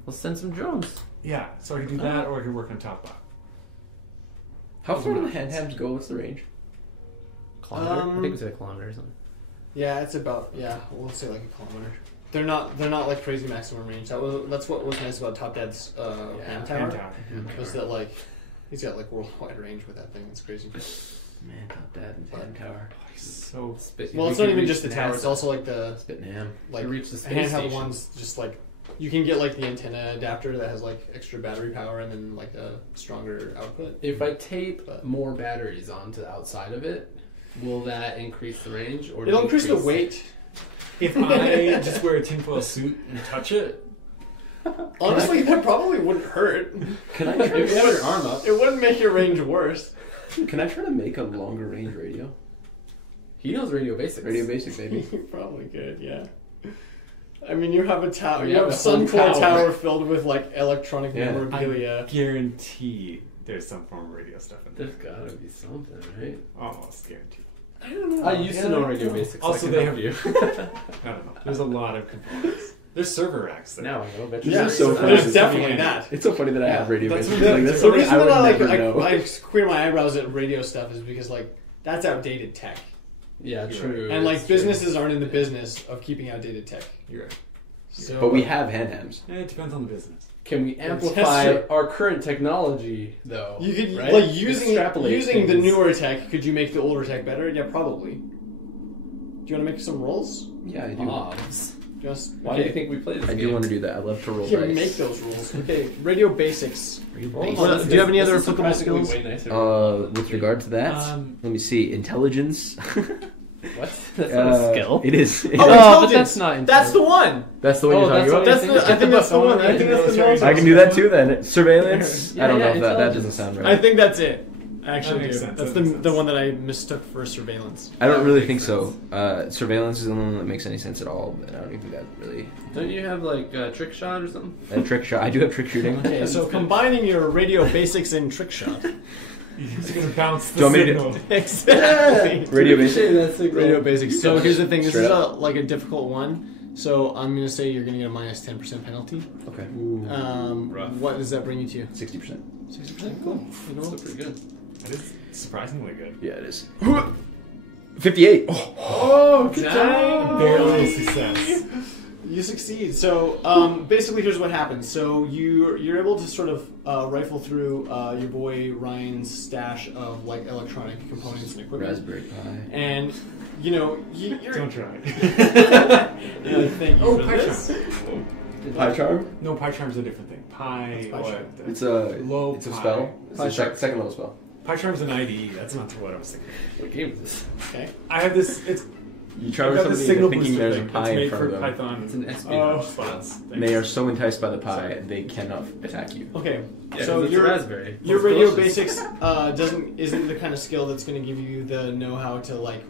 Let's send some drones. Yeah, so I could do that, or I could work on Top Bot. How far do the handhams go? What's the range? Kilometer? I think we said a kilometer or something. Yeah, it's about we'll say like a kilometer. They're not like crazy maximum range. That's what was nice about Top Dad's hand tower. Hand tower. Was that like he's got like worldwide range with that thing. It's crazy. Man, Top Dad and Fan Tower. So Spit. Well, we it's not could even reach just the tower. It's NASA. also like the Spitting ham. like To reach the space handheld station. ones. Just like you can get like the antenna adapter that has like extra battery power and then like a stronger output. If I tape But- more batteries onto the outside of it, will that increase the range or It'll increase the weight. if I just wear a tinfoil suit and touch it, Honestly, that probably wouldn't hurt. Can I try? If you have your arm up, It wouldn't make your range worse. Can I try to make a longer range radio? he knows radio basics. Radio Basic, baby. You probably could, yeah. I mean, you have a tower. You You have have a a whole Suncore tower. tower filled with like electronic Yeah. memorabilia. guarantee there's some form of radio stuff in there. There's gotta be something, right? Almost guaranteed. I don't know. I used to know radio basics. Also, I they can have help you. I don't know. There's a lot of components. There's server racks there. Now I know. Bet This Yeah, is so funny. there's definitely Yeah. that. It's so funny that I have Radio That's Basic. what Like, the- that's The something reason I would that I never like know. I queer my eyebrows at radio stuff is because like that's outdated tech, Yeah, You're true. and like it's true. businesses aren't in the business of keeping outdated tech. You're right. So, But we have handhams. It depends on the business. Can we That's amplify true. our current technology though? you could right? like using Extrapolate the things. newer tech. Could you make the older tech better? Yeah, probably. Do you want to make some rolls? Yeah, I do. Obs. Just Why do you think we play this I game? do want to do that. I love to roll you dice. can make those rules. Okay, radio basics. Hold on, Well, this do you have any this other is applicable surprisingly skills? way nicer. With regard to that, let me see. Intelligence. What? That's not a skill. It is. Oh, but intelligence. that's not. That's the one. That's the one Oh, you're talking that's about. what That's I the. think I think that's the one. I think that's the military. I can do that too then. Surveillance? Yeah, I don't know yeah, if that doesn't intelligence. sound right. I think that's it. I actually That makes do. sense. That's That makes the sense. one that I mistook for surveillance. I don't That really makes think so. Surveillance is the only one that makes any sense at all, but I don't even think that really. Don't you have like a trick shot or something? A trick shot. I do have trick shooting. Okay, so combining your radio basics and trick shot. It's going to bounce Do you the want me to- signal. Exactly. Radio basic. That's a Radio basics. So here's the thing. This Straight is up. like a difficult one. So I'm gonna say you're gonna get a minus 10% penalty. Okay. Rough. What does that bring you to? 60%. 60%. Cool. You know, pretty good. That is surprisingly good. Yeah, it is. 58. Oh, good Dang. Barely a success. You succeed. So basically, here's what happens. So you're able to sort of rifle through your boy Ryan's stash of like electronic components and equipment, Raspberry Pi. and you know you're. Don't try. Thank you for this. Pi charm? No, Pi Charm's a different thing. Pi, Pi what? Charm? It's a Low It's a Pi. spell. It's Pi a charm. second level spell. Pi Charm's an IDE. That's not what I was thinking. What game is this? Okay. I have this. It's You I've charm got this somebody signal into thinking booster there's a thing. pie It's in made front for of them. Python. It's an espionage spots. spell. They are so enticed by the pie, they cannot attack you. Okay. Yeah, so it's your a raspberry. your It's radio delicious. basics isn't the kind of skill that's going to give you the know-how to like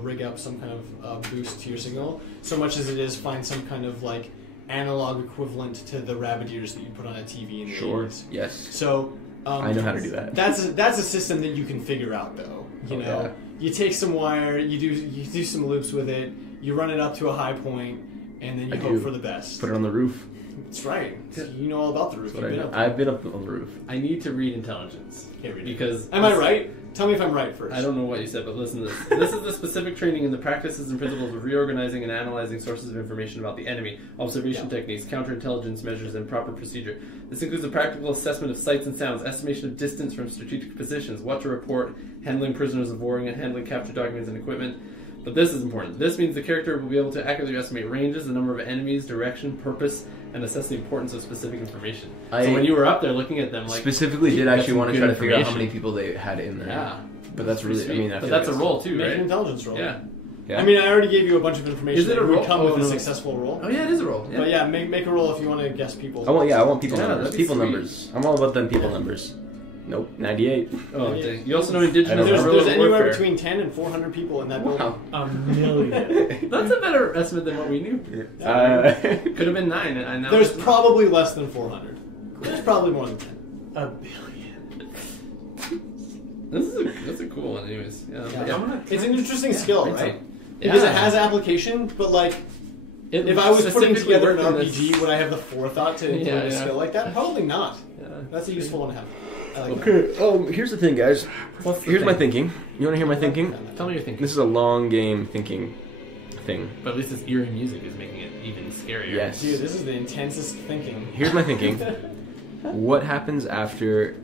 rig up some kind of boost to your signal, so much as it is find some kind of like analog equivalent to the rabbit ears that you put on a TV in the 80s. Yes. So I know how to do that. That's a system that you can figure out though. You Oh, know, yeah. you take some wire, you do some loops with it, you run it up to a high point, and then you I hope do. for the best. Put it on the roof. That's right. You know all about the roof. That's what You've I been do. up there. I've been up on the roof. I need to read intelligence Okay, read it. because Am I right? Tell me if I'm right first. I don't know what you said, but listen to this. This is the specific training in the practices and principles of reorganizing and analyzing sources of information about the enemy, observation techniques, counterintelligence measures, and proper procedure. This includes a practical assessment of sights and sounds, estimation of distance from strategic positions, what to report, handling prisoners of war, and handling captured documents and equipment. But this is important. This means the character will be able to accurately estimate ranges, the number of enemies, direction, purpose, and assess the importance of specific information. So when you were up there looking at them, like specifically did actually want to try to figure out how many people they had in there. Yeah. But that's really, sweet. I mean, I but feel that's like a roll too, Make right? an intelligence roll. Yeah. Yeah. I mean, I already gave you a bunch of information. Is it a that roll? would come Oh, with a no. successful roll. Oh yeah, it is a roll. Yeah. But yeah, make a roll if you want to guess people. I want people Yeah, numbers. that'd be People sweet. numbers. I'm all about them people numbers. Nope, 98. Oh, dang. You also know indigenous There's guerrilla anywhere warfare. between 10 and 400 people in that building. Wow. A million. That's a better estimate than what we knew. Could have been 9. I know. There's it's not. probably less than 400. There's probably more than 10. A billion. That's a cool one, anyways. Yeah. Yeah. It's an interesting skill, I'd say. right? Because it has application, but like, if I was putting together an RPG, would I have the forethought to employ a skill like that? Probably not. Yeah. That's a useful one to have. I like Okay, here's the thing, guys. What's the Here's my thing? thinking. You want to hear my thinking? Tell me your thinking. This is a long game thinking thing. But at least this eerie music is making it even scarier. Yes. Dude, this is the intensest thinking. Here's my thinking. What happens after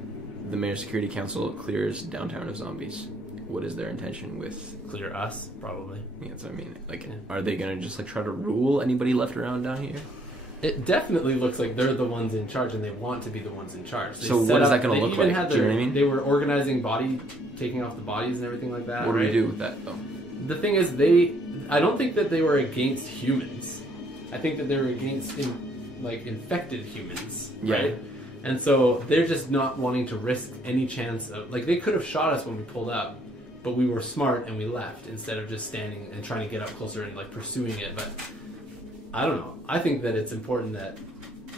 the Mayor's Security Council clears downtown of zombies? What is their intention with... Clear us, probably. Yeah, that's what I mean. Like, Yeah. are they going to just, like, try to rule anybody left around down here? It definitely looks like they're the ones in charge, and they want to be the ones in charge. They So set what is up- that gonna they look even like? had Do you know their- what I mean? They were organizing taking off the bodies and everything like that. What do right? we do with that, though? The thing is, I don't think that they were against humans. I think that they were against infected humans, Yeah. right? And so they're just not wanting to risk any chance of they could have shot us when we pulled up, but we were smart and we left instead of just standing and trying to get up closer and pursuing it. But I don't know. I think that it's important that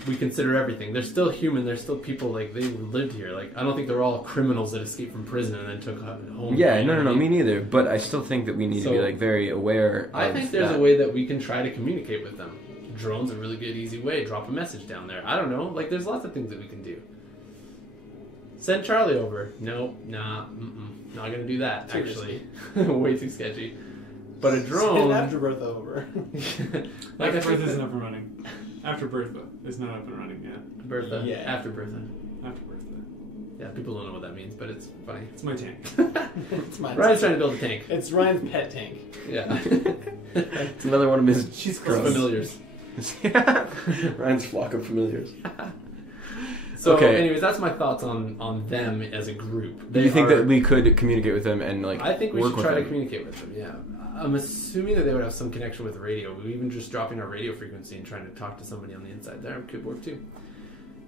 we consider everything. They're still human. They're still people. They lived here. I don't think they're all criminals that escaped from prison and then took home. Yeah, You know no, what I mean? me neither. But I still think that we need to be, So, very aware I of think there's that. a way that we can try to communicate with them. Drone's a really good, easy way. Drop a message down there. I don't know. There's lots of things that we can do. Send Charlie over. No, nah, not gonna do that. Too Actually, way too sketchy. But a drone. Send Afterbirth over. I Afterbirth think isn't up and running. Afterbirth is not up and running yet. Bertha. Yeah. After Bertha. Afterbirth. Yeah, people don't know what that means, but it's funny. It's my tank. It's mine. Ryan's trying to build a tank. It's Ryan's pet tank. Yeah. It's another one of his... She's For familiars. Ryan's flock of familiars. So, Okay. anyways, that's my thoughts on them as a group. Do you think are- that we could communicate with them and, I think we work should with try to them? communicate with them, yeah. I'm assuming that they would have some connection with radio. Even just dropping our radio frequency and trying to talk to somebody on the inside there could work too.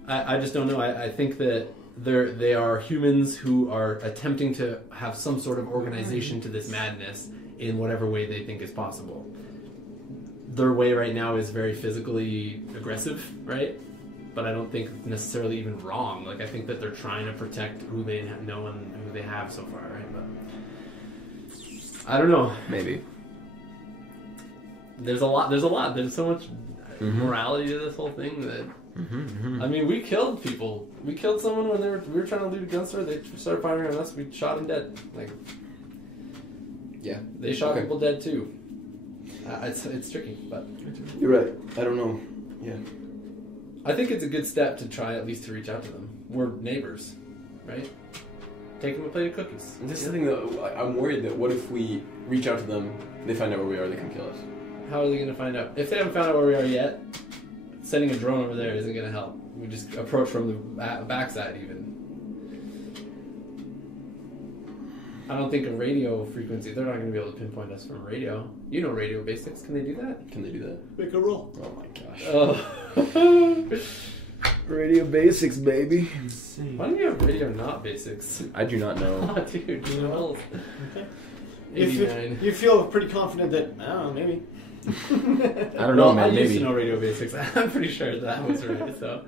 I just don't know. I think that they are humans who are attempting to have some sort of organization to this madness in whatever way they think is possible. Their way right now is very physically aggressive, right? But I don't think necessarily even wrong. I think that they're trying to protect who they know and who they have so far, right? But I don't know. Maybe. There's a lot. There's so much Mhm. morality to this whole thing that Mm-hmm, I mean, we killed people. We killed someone when we were trying to loot a gun store. They started firing on us. We shot them dead. Yeah. They shot Okay. people dead too. It's tricky, but You're right. I don't know. Yeah. I think it's a good step to try at least to reach out to them. We're neighbors, right? Take them a plate of cookies. This is the thing, though. I'm worried that what if we reach out to them, they find out where we are, they come kill us. How are they going to find out? If they haven't found out where we are yet, sending a drone over there isn't going to help. We just approach from the backside even. I don't think a radio frequency, they're not going to be able to pinpoint us from radio. You know radio basics. Can they do that? Can they do that? Make a roll. Oh my gosh. Oh. Radio basics, baby. Why don't you have radio not basics? I do not know. Oh, dude, you know. Okay. 89. You feel pretty confident that, I don't know, maybe. I don't know, Well, man. I used Maybe. to know radio basics. I'm pretty sure that was right, so.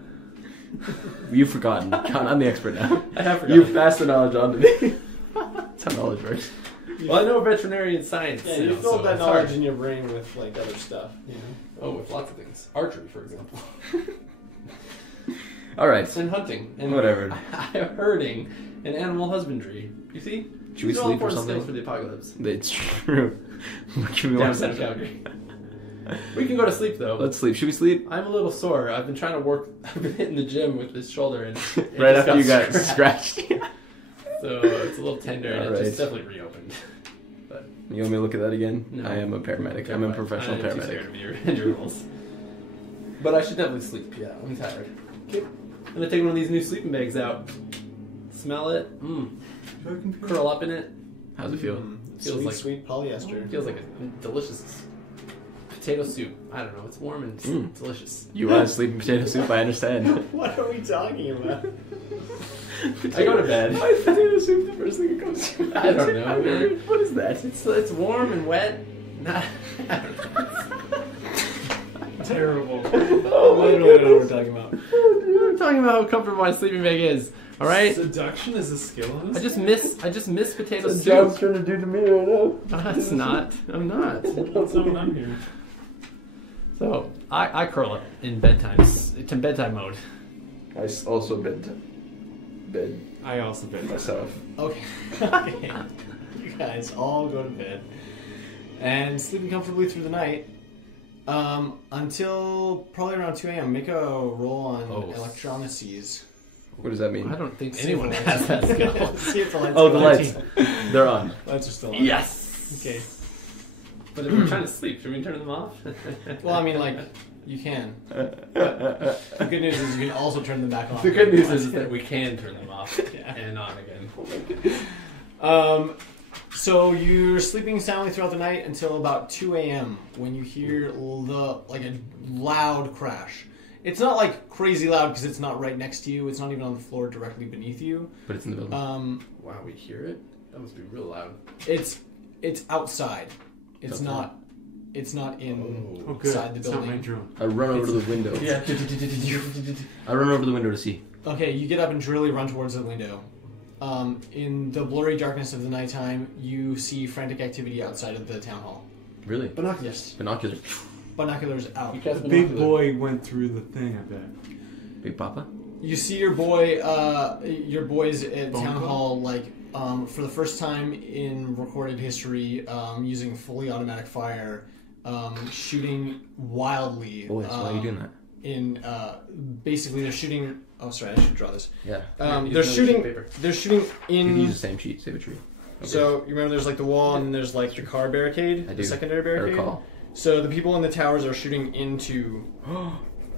You've forgotten. I'm the expert now. I have forgotten. You've passed the knowledge on to me. That's how knowledge works. Well, I know veterinary science. Yeah, you you know, filled so that it's knowledge hard. in your brain with, other stuff, you know? Oh, with lots of things. Archery, for example. All right. And hunting. And Whatever. herding. And animal husbandry. You see? Should we These are all sleep or important something? skills for the apocalypse. It's true. Give me Down one south second. Calgary. We can go to sleep though. Let's sleep. Should we sleep? I'm a little sore. I've been trying to work. I've been hitting the gym with this shoulder, and it Right just after you got scratched. scratched. So it's a little tender, and Alright. it's definitely reopened. You want me to look at that again? No. I am a paramedic. I'm a professional I'm too paramedic. scared of your rules. But I should definitely sleep. Yeah, I'm tired. Okay. I'm gonna take one of these new sleeping bags out. Smell it. Curl up in it. How's it feel? Feels Sweet, like- sweet polyester. Feels like a delicious potato soup. I don't know. It's warm and Mm. delicious. You want to sleep in potato soup? I understand. What are we talking about? I go to bed. Why is potato soup the first thing that comes to mind? I don't know, man. What is that? It's warm and wet. Not, I don't know. Terrible. Oh, I don't know what we're talking about. I'm talking about how comfortable my sleeping bag is. All right. Seduction is a skill in I this? just miss potato That's soup. what John's trying to do to me right now. No, it's not. I'm not. That's not what I'm hearing. So I curl up in bedtime. It's in bedtime mode. I also bed I also been myself. Okay. Okay. You guys all go to bed and sleeping comfortably through the night until probably around 2 a.m. Make a roll on Oh. electronicies. What does that mean? I don't think See if anyone the has that lights- skill. See if the lights Oh, go the on. lights. They're on. Lights are still on. Yes. Okay. But if we're trying to sleep, should we turn them off? Well, I mean, like, you can. The good news is you can also turn them back on. The good news is that we can turn them off Yeah. and on again. So you're sleeping soundly throughout the night until about 2 a.m. when you hear a loud crash. It's not like crazy loud because it's not right next to you. It's not even on the floor directly beneath you. But it's in the building. Wow, we hear it? That must be real loud. It's outside. It's Okay. not. It's not in Oh, good. inside the It's not my building. drone. I run over to the window. Yeah. I run over to the window to see. Okay, you get up and drearily run towards the window. In the blurry darkness of the nighttime, you see frantic activity outside of the town hall. Really? Binoculars. Binoculars. Binoculars out. You cast The big binoculars. boy went through the thing, I bet. Big Papa? You see your boys at Bone town Club? hall, for the first time in recorded history, using fully automatic fire, shooting wildly. Boys, why are you doing that? Basically, they're shooting. Oh, sorry, I should draw this. Yeah. Use They're another sheet shooting. of paper. They're shooting You can use the in. same sheet, save a tree. Okay. So you remember, there's like the wall, and there's like the car barricade, I the do. secondary I barricade. recall. So the people in the towers are shooting into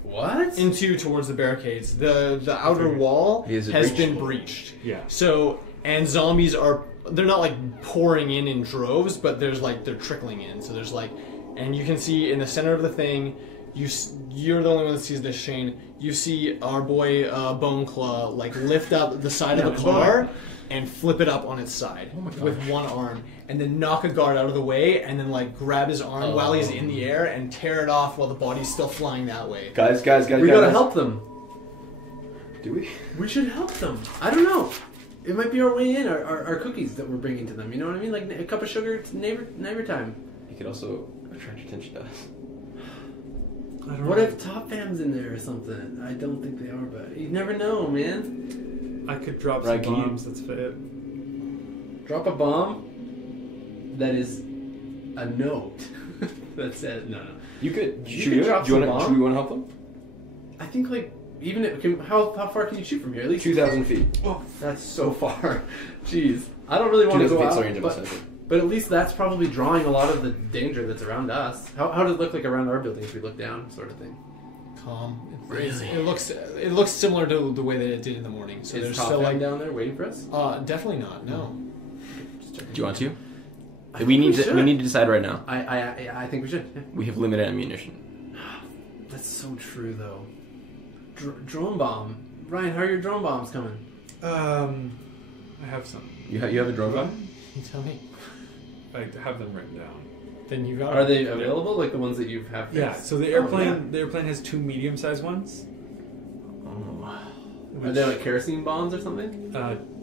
What? towards the barricades. The outer wall Is it has breached? been breached. Yeah. So, and zombies are, they're not like pouring in droves, but they're trickling in. So there's like, and you can see in the center of the thing, you're the only one that sees this, Shane. You see our boy Bone Claw like lift up the side of the car and flip it up on its side with one arm, and then knock a guard out of the way, and then like grab his arm while he's in the air and tear it off while the body's still flying that way. Guys. We gotta help them. Do we? We should help them. I don't know. It might be our way in, our cookies that we're bringing to them. You know what I mean? Like a cup of sugar, it's neighbor time. You could also attract attention to us. What if Top Fam's in there or something? I don't think they are, but you never know, man. I could drop Right, some can you- bombs. That's it. Drop a bomb that is a note that says no. You could. You Should could we drop do you some wanna- bomb? Should we want to help them? I think like even how far can you shoot from here? At least 2,000 feet. Oh, that's so far. Jeez, I don't really want to 2,000 go feet's out, the range of a but, sniper. but at least that's probably drawing a lot of the danger that's around us. How does it look like around our building if we look down, sort of thing? Calm. Really? It looks similar to the way that it did in the morning. So Is there's Top still Fam like down there waiting for us? definitely not. No. Do you want to? I We think need to. should. We need to decide right now. I think we should. Yeah. We have limited ammunition. That's so true, though. Drone bomb. Ryan, how are your drone bombs coming? I have some. You have a drone bomb? You tell me. I have them written down. Then you got Are it. they available, like the ones that you have? Yeah. fixed? So the airplane has two medium-sized ones. Are they like kerosene bombs or something?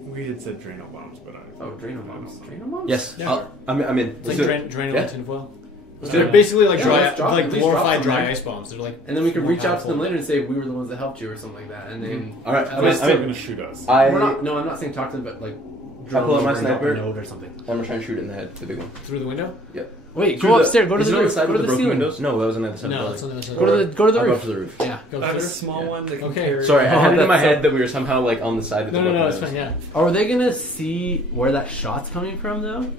We had said Drano bombs, but Oh, Drano bombs. Drano bombs? Yes. Yeah. I'm in. It's like So- Drano yeah. and tinfoil. Let's They're do it. basically like Yeah, dry, let's drop like them. At least drop glorified them dry there. ice bombs. They're like, And then we can more reach out to them powerful. later and say we were the ones that helped you or something like that. And then All right. they're still going to shoot us. I. we're not. No, I'm not saying talk to them, but like drone pull out my over and drop a sniper. note or something. I'm gonna try and shoot it in the head, the big one. Through the window? Wait, Through go the- upstairs. Go to is the it on roof. side Go with to the the broken ceiling. windows? No, that was on the other side. No, of it's the on the other side. Go to the I'll go roof. up to the roof. Yeah, go I have a first. small Yeah. one that can Okay. carry. Sorry, I had it in my That's head that we were somehow like on the side of the No, broken it's windows. fine, yeah. Are they gonna see where that shot's coming from, though? Do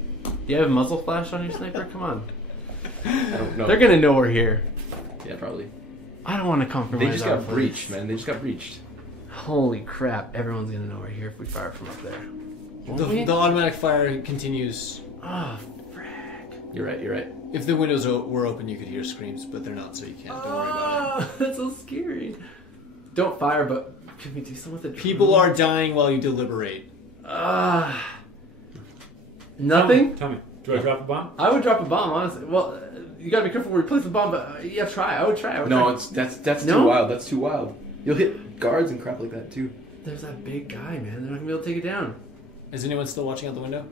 you have muzzle flash on your sniper? Come on. I don't know. They're gonna know we're here. Yeah, probably. I don't want to compromise. They just our got fleet. breached, man. They just got breached. Holy crap! Everyone's gonna know we're here if we fire from up there. Won't we? The automatic fire continues. Oh, frack. You're right. You're right. If the windows were open, you could hear screams, but they're not, so you can't. Don't worry about it. That's so scary. Don't fire, but can we do something with the drone? People are dying while you deliberate. Nothing? Tell me. Do I drop a bomb? I would drop a bomb, honestly. Well, you gotta be careful where you place the bomb, but yeah, try. I would try. No, that's No? too wild. That's too wild. You'll hit guards and crap like that too. There's that big guy, man. They're not gonna be able to take it down. Is anyone still watching out the window?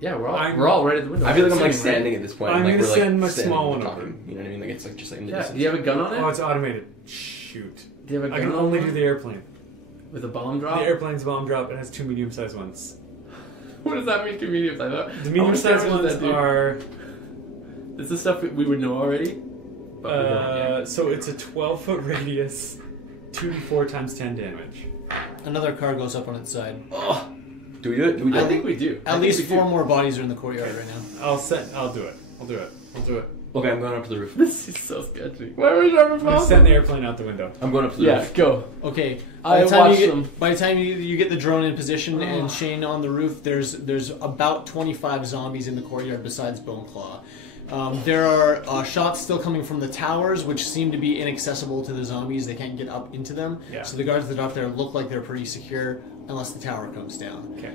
Yeah, we're I'm- all right at the window. I feel like I'm like Sitting, right? standing at this point. I'm like, gonna we're, like, send my standing small and one talking. over. You know what I mean? Like it's like just like in the Yeah. distance. Do you have a gun on it? Oh, it's automated. Shoot. Do you have a I gun can on only it? do the airplane. With a bomb drop? The airplane's bomb drop. It has 2 medium-sized ones. What does that mean? 2 medium size? The medium-sized ones are. This is stuff we would know already. But we don't, yeah. So it's a 12-foot radius, 2d4 times 10 damage. Another car goes up on its side. Oh, Do we do it? Do we do I it? think we do. I At think least we 4 do. more bodies are in the courtyard right now. I'll do it. I'll do it. I'll do it. Okay, I'm going up to the roof. This is so sketchy. Why are we dropping I'm gonna bombs? send the airplane out the window. I'm going up to the Yeah, roof. go. Okay. I watched them. By the time you get the drone in position and Shane on the roof, there's about 25 zombies in the courtyard besides Boneclaw. There are shots still coming from the towers, which seem to be inaccessible to the zombies. They can't get up into them. Yeah. So the guards that are up there look like they're pretty secure, unless the tower comes down. Okay.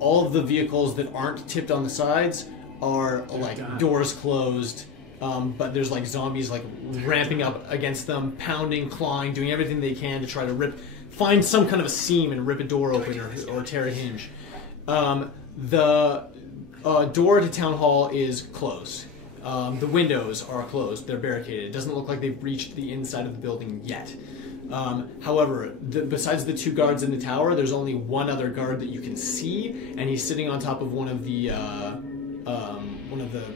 All of the vehicles that aren't tipped on the sides are like done. doors closed. But there's like zombies like ramping up against them, pounding, clawing, doing everything they can to try to find some kind of a seam and rip a door open or tear a hinge. The door to town hall is closed. The windows are closed; they're barricaded. It doesn't look like they've reached the inside of the building yet. However, besides the 2 guards in the tower, there's only one other guard that you can see, and he's sitting on top of one of the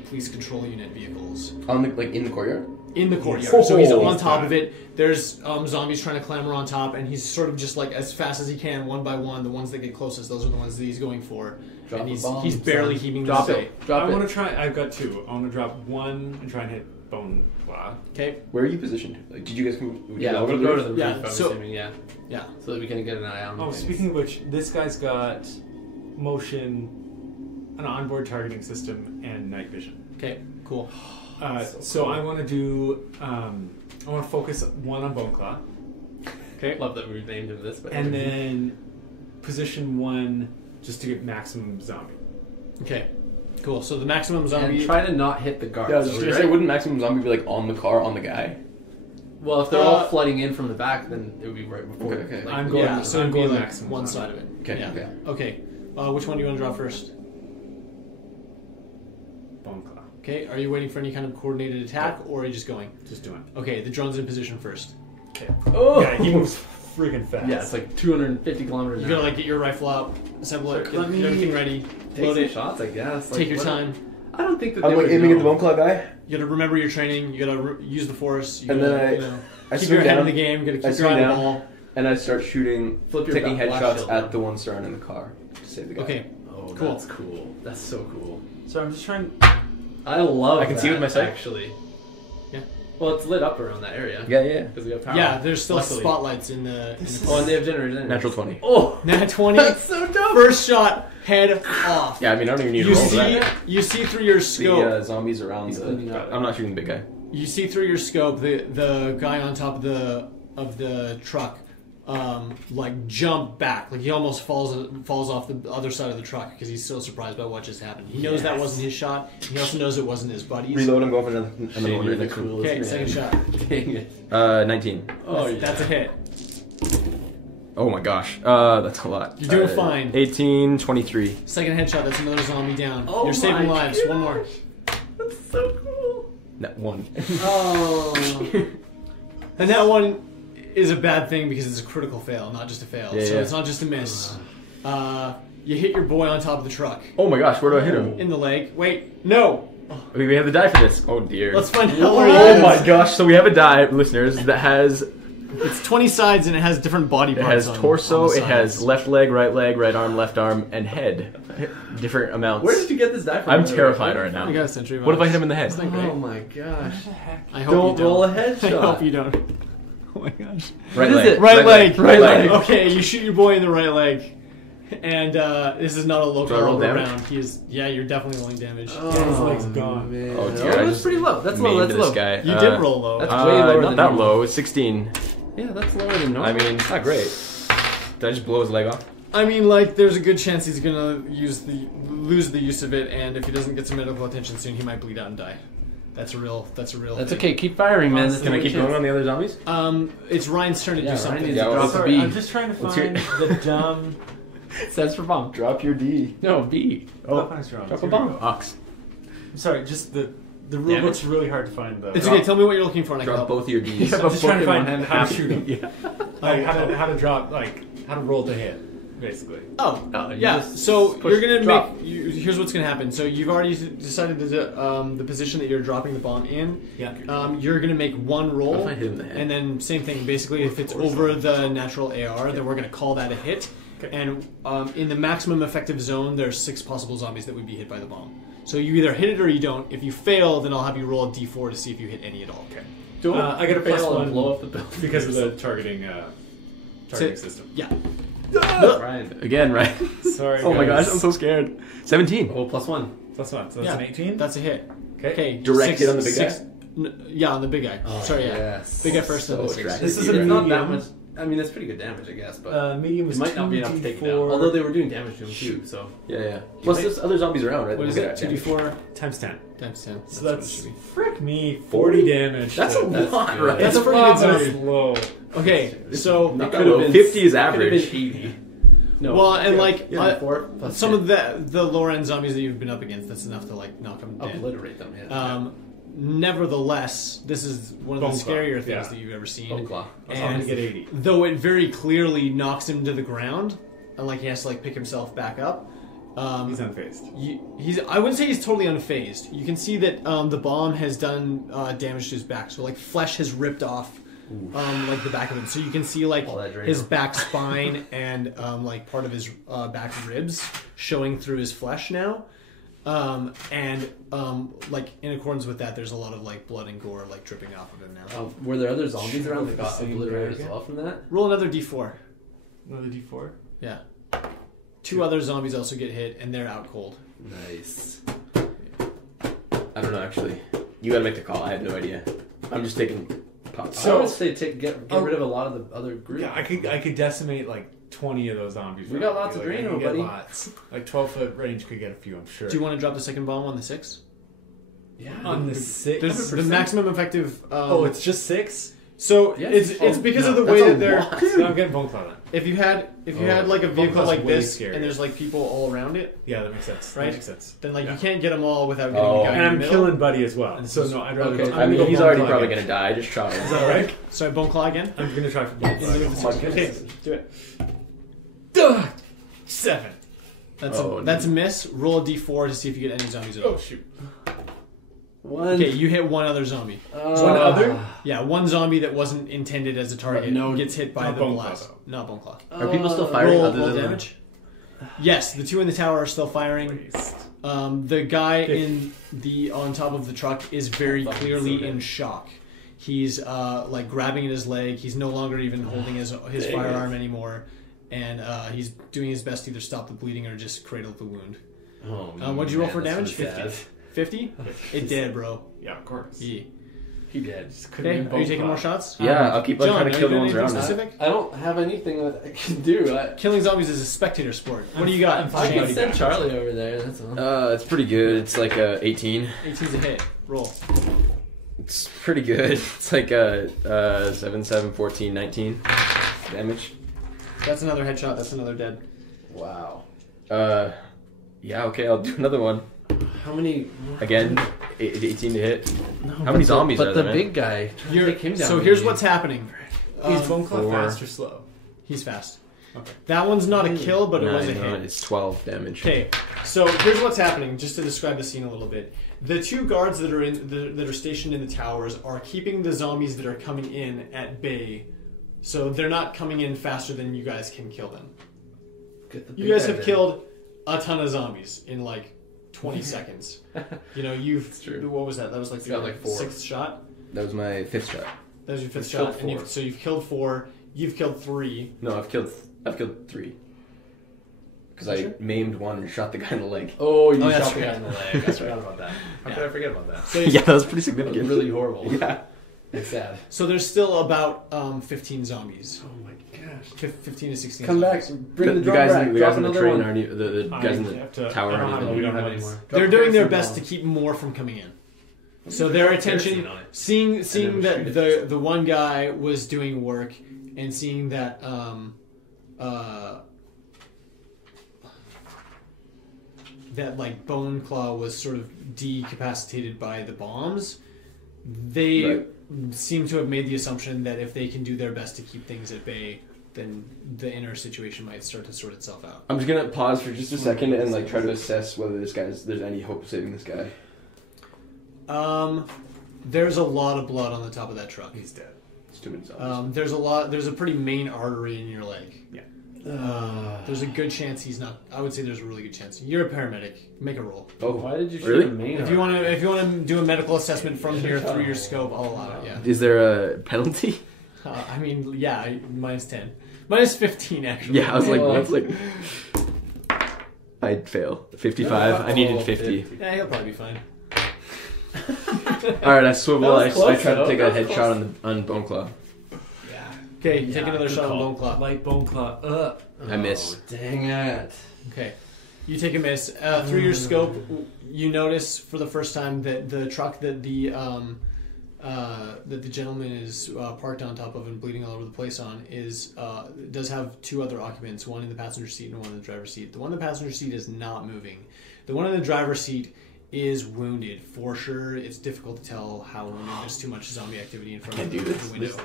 police control unit vehicles On the in the courtyard. in the courtyard. So he's Oh, on top God. of it. There's zombies trying to clamber on top, and he's sort of just like as fast as he can, one by one. The ones that get closest, those are the ones that he's going for. Drop and a bomb, he's barely son. heaving Drop them it. away. Drop I it. want to try. I've got 2. I want to drop 1 and try and hit Bone Claw. Okay. Where are you positioned? Like, did you guys come? Yeah, over we'll go to the roof, Yeah, I'm so- assuming, yeah. Yeah. So that we can get an eye on Oh, things. speaking of which, this guy's got motion, an onboard targeting system, and night vision. Okay. Cool. So I want to do. I want to focus 1 on Bone Claw. Okay. Love that we named him this, but And then position 1 just to get maximum zombie. Okay. Cool. So the maximum and zombie. try to not hit the guards. Yeah, I was just gonna right? say, wouldn't maximum zombie be like on the car on the guy? Well, if they're all flooding in from the back, then it would be right before. Okay, okay. Like, I'm going- yeah. So I'm it'd be going like maximum one zombie. side of it. Okay, Yeah. okay. Okay. Which one do you want to draw first? Bone Claw. Okay. Are you waiting for any kind of coordinated attack, or are you just going? Just doing. Okay. The drone's in position first. Oh! Yeah, he moves friggin' fast. Yeah, it's like 250 kilometers You an gotta hour. like get your rifle out, assemble it, Let get me everything ready, Take load some it, shots, I guess. Like, take your what- time. I don't think that I'm they like would aiming at know. the bone claw guy, You gotta remember your training. You gotta use the force. You and gotta, then I you know, keep swing your head in down, the game. You gotta I keep swing your eye on the down. ball. and I start shooting, Flip your taking blast headshots shield at down. the ones surrounding the car to save the guy. Okay. Oh, Cool. that's cool. That's so cool. So I'm just trying. I love I can see that, with my sight. actually. Yeah. Well, it's lit up around that area. Yeah, yeah. Because we have power. Yeah, there's still Luckily. spotlights in the. Oh, and they have generators in it. Natural 20. Oh! Nat 20. That's so dope! First shot, head off. Yeah, I mean, I don't even need to You roll see, that. you see through your scope. The zombies around He's cleaning the. up. I'm not shooting the big guy. You see through your scope the guy on top of the truck, like jump back, like he almost falls off the other side of the truck because he's so surprised by what just happened. He knows that wasn't his shot. He also knows it wasn't his buddies. Reload, I'm going for another Shane, one you're right the next to him. coolest Okay, man. second shot. Dang it. 19. Oh, yeah. That's a hit. Oh my gosh. That's a lot. You're doing fine. 18, 23. Second headshot. That's another zombie down. Oh You're saving my lives. One more. That's so cool. No, 1. Oh. And that one is a bad thing because it's a critical fail, not just a fail. Yeah, so yeah. it's not just a miss. You hit your boy on top of the truck. Oh my gosh, where do I hit him? In the leg. Wait, no. We have the die for this. Oh dear. Let's find out where Oh he is. my gosh! So we have a die, listeners, that has It's 20 sides and it has different body it parts. has on torso, the it has sides. left arm, left arm, and head. Different amounts. Where did you get this die from? I'm terrified right now. You got a century. What if I hit him in the head? That's not great. Oh my gosh. I hope Don't you roll a don't. headshot. I hope you don't. Oh my gosh. Right What is leg. it? Right leg. Right leg. Okay, you shoot your boy in the right leg. And this is not a local Do I roll damage? round. He is. Yeah, you're definitely rolling damage. Oh, his leg's gone. Man. Oh, dear, I that's just pretty low. That's low. Mean That's to this low. guy. You did roll low. That's way lower not than that normal. low. It's 16. Yeah, that's lower than normal. I mean, it's not great. Did I just blow his leg off? I mean, like, there's a good chance he's gonna lose the use of it, and if he doesn't get some medical attention soon, he might bleed out and die. That's a real. That's that's thing. okay. Keep firing, man. Can I keep going on the other zombies? It's Ryan's turn to Yeah, do Ryan something. needs Yeah, to well, drop it's a Sorry, B. I'm just trying to Let's find hear- the dumb. Stands for bomb. Drop your D. No, B. Oh, That's wrong. drop a Here we bomb. go. Ox. I'm sorry, just the rule book's really hard to find though. It's okay. Tell me what you're looking for, and I can Drop help. both your Ds. I'm just trying to Pokemon find hand how to half. shoot him. Yeah. Like how to drop, like how to roll to hit, basically. Oh, you yeah. just So push you're gonna drop. make. Here's what's gonna happen. So you've already decided the position that you're dropping the bomb in. Yeah. You're gonna make one What roll, if I hit him in the head? and then same thing. Basically, if it's over the natural AR, then we're gonna call that a hit. Okay. And in the maximum effective zone, there's 6 possible zombies that would be hit by the bomb. So you either hit it or you don't. If you fail, then I'll have you roll a D4 to see if you hit any at all. Okay. Don't I got a fail +1 and blow up the building because of the targeting So- system. Yeah. Ryan. Again, right? Sorry. Oh my guys. gosh, I'm so scared. 17. Oh, +1. That's what. So that's Yeah. an 18. That's a hit. Okay. Okay. Direct hit on the big guy? Yeah, on the big guy. Sorry, yeah. Yes. Big guy first, So then the 6. attractive. This is It's a Not that medium. much. I mean, that's pretty good damage, I guess, but Medium it is might not be enough to take him down. 2d4 Although they were doing damage to him too, so Yeah. Plus, might- there's other zombies around, right? What is Look it? at that 2d4 times 10. times 10. So what it that's should be. frick me 40 damage. That's to- a lot, good. right? That's That's a a pretty good pretty zombie. low. Okay, so Not It that could've low. been- 50 is it could've average. been 80. No. well, and like Yeah, 4 plus some 10. of the lower end zombies that you've been up against, that's enough to like knock them dead. Obliterate them, yeah. Nevertheless, this is one of the Bone claw, scarier things yeah. that you've ever seen. Bone claw. So I'm And gonna get 80. though it very clearly knocks him to the ground, and like he has to like pick himself back up. He's unfazed. I wouldn't say he's totally unfazed. You can see that the bomb has done damage to his back. So like flesh has ripped off like the back of him. So you can see like All that Drano. his back spine and like part of his back ribs showing through his flesh now. Like in accordance with that, there's a lot of like blood and gore like dripping off of him now. Were there other zombies around that got Same obliterated guy as well from that? Roll another d4. Another D4. Yeah. 2 other zombies also get hit, and they're out cold. Nice. I don't know, actually. You gotta make the call. I have no idea. I'm just taking pots. So I would say get rid of a lot of the other group. Yeah, I could decimate like 20 of those zombies. We got lots of I Drano, could get buddy. Lots. Like 12-foot range could get a few, I'm sure. Do you want to drop the second bomb on the 6? Yeah. on the 6? There's the maximum effective. Oh, it's just 6? so Yeah. it's because of the that's way a that they're. lot. So I'm getting bone claw then. If you had like a Bone vehicle claw's like way this scarier. and there's like people all around it, Yeah, that makes sense. Right? That makes sense. then like Yeah. you can't get them all without getting Oh. the guy And in I'm the middle. killing Buddy as well. And So this no, is- I'd rather. okay. I mean, go he's bone already claw probably again. gonna die. I just shot him. Is that right? Sorry, bone claw again. I'm gonna try for bone claw. Into again. the second. Okay, do it. 7. Oh, That's a miss. Roll a d4 to see if you get any zombies at all. Oh shoot. 1. Okay, you hit one other zombie. One other? Yeah, one zombie that wasn't intended as a target But no- gets hit by not the bone claw, blast. though. Not bone claw. Are people still firing Roll, other roll than damage. Yes, the 2 in the tower are still firing. Waste. The guy on top of the truck is very Fucking clearly so dead. in shock. He's like grabbing at his leg. He's no longer even holding his Dang firearm anymore, and he's doing his best to either stop the bleeding or just cradle the wound. Oh, What'd you roll man, for that's damage? so sad. 50? It did, bro. Yeah, of course. Yeah. He did. Okay, are you taking more shots? Yeah, I'll keep on John, trying are to you kill the doing ones around anything us. specific? I don't have anything that I can do. Killing zombies is a spectator sport. What do you got? I'm I fine. can send Charlie over there. That's all. It's pretty good. It's like 18. 18's a hit. Roll. It's pretty good. It's like 7, 7, 14, 19 damage. That's another headshot. That's another dead. Wow. Yeah, okay, I'll do another one. How many? Again, 18 to hit. No, How many zombies but are the there, man? big guy. Try to take him down. So with here's you. what's happening. Is bone claw 4. fast or slow? He's fast. Okay. That one's not a kill, but it was a hit. It's 12 damage. Okay, so here's what's happening. Just to describe the scene a little bit, the two guards that are stationed in the towers are keeping the zombies that are coming in at bay, so they're not coming in faster than you guys can kill them. You guys have killed a ton of zombies in like 20 seconds. You know, what was that? That was like your like 4. 6th shot. That was my 5th shot. That was your 5th shot, and so you've killed 4. You've killed 3. No, I've killed 3. Because I maimed one and shot the guy in the leg. Oh, you shot the guy in the leg. I forgot about that. How could I forget about that? So Yeah, that was pretty That was significant. really horrible. Yeah. It's sad. So there's still about 15 zombies. Oh my gosh. 15 to 16 Come back. zombies. Bring the drum guys back. in the Drop guys on the another train one. aren't even, the guys in the tower aren't even. We don't have any more. They're doing their best to keep more from coming in. So their attention, seeing that the one guy was doing work, and seeing that that like Bone Claw was sort of decapacitated by the bombs, they seem to have made the assumption that if they can do their best to keep things at bay, then the inner situation might start to sort itself out. I'm just gonna pause for just a second and like try to assess whether there's any hope of saving this guy. There's a lot of blood on the top of that truck. He's dead. It's too many zombies. There's a pretty main artery in your leg. Yeah. There's a good chance he's not. I would say there's a really good chance. You're a paramedic. Make a roll. Oh, Why did you shoot really? the main If you want to do a medical assessment from here through your scope, I'll allow it. Yeah. Is there a penalty? I mean, yeah, minus 10, minus 15 actually. Yeah, I was like, that's like. I'd fail. 55. I needed 50. Yeah, he'll probably be fine. All right, I swivel. That I was close, try to though. take a That was headshot on Bone Claw. Yeah. Okay, take another shot on Bone Claw. Light Bone Claw. I miss. Dang it. Okay, you take a miss. Through your scope, you notice for the first time that the truck that the gentleman is parked on top of and bleeding all over the place on does have 2 other occupants, one in the passenger seat and one in the driver's seat. The one in the passenger seat is not moving. The one in the driver's seat is wounded for sure. It's difficult to tell how wounded. There's too much zombie activity in front of the window.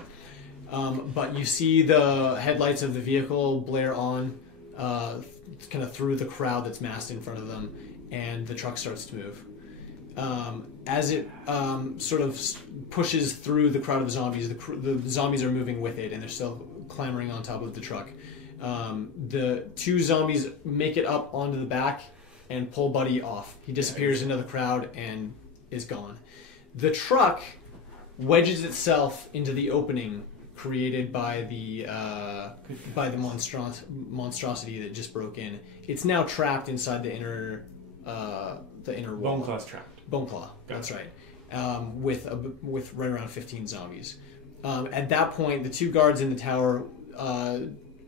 But you see the headlights of the vehicle blare on, kind of through the crowd that's massed in front of them, and the truck starts to move. As it sort of pushes through the crowd of zombies, the zombies are moving with it, and they're still clambering on top of the truck. The 2 zombies make it up onto the back and pull Buddy off. He disappears into the crowd and is gone. The truck wedges itself into the opening created by the monstrosity that just broke in. It's now trapped inside the inner wall. Bone Claw's trapped. Bone Claw. That's right. With right around 15 zombies. At that point, the 2 guards in the tower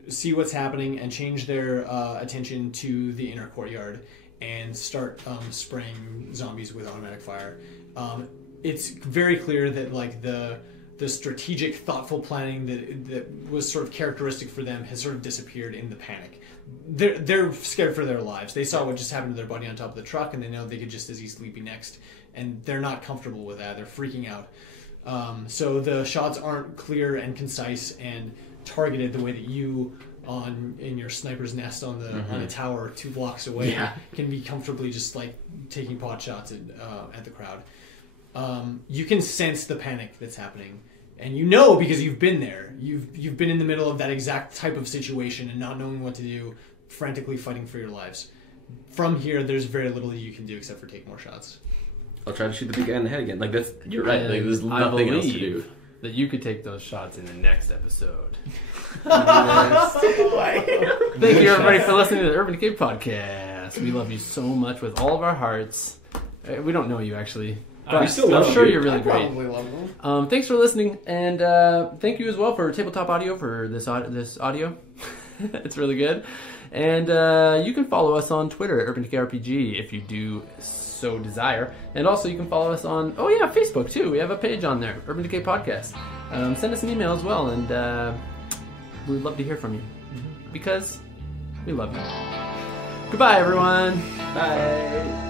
see what's happening and change their attention to the inner courtyard and start spraying zombies with automatic fire. It's very clear that like the strategic, thoughtful planning that was sort of characteristic for them has sort of disappeared in the panic. They're scared for their lives. They saw what just happened to their buddy on top of the truck, and they know they could just as easily be next. And they're not comfortable with that. They're freaking out. So the shots aren't clear and concise and targeted the way that you in your sniper's nest on a tower 2 blocks away can be comfortably just like taking pot shots at the crowd. You can sense the panic that's happening, and you know because you've been there. You've been in the middle of that exact type of situation and not knowing what to do, frantically fighting for your lives. From here, there's very little that you can do except for take more shots. I'll try to shoot the big guy in the head again. Like that's you're right. Like there's nothing else to do. That you could take those shots in the next episode. Thank Thank you everybody for listening to the Urban Decay Podcast. We love you so much with all of our hearts. We don't know you actually. But we still love I'm sure you. you're really great. Probably love them. Thanks for listening, and thank you as well for Tabletop Audio for this audio. It's really good. And you can follow us on Twitter at Urban Decay RPG if you do so desire. And also you can follow us on, Facebook too. We have a page on there, Urban Decay Podcast. Send us an email as well, and we'd love to hear from you. Because we love you. Goodbye, everyone. Bye.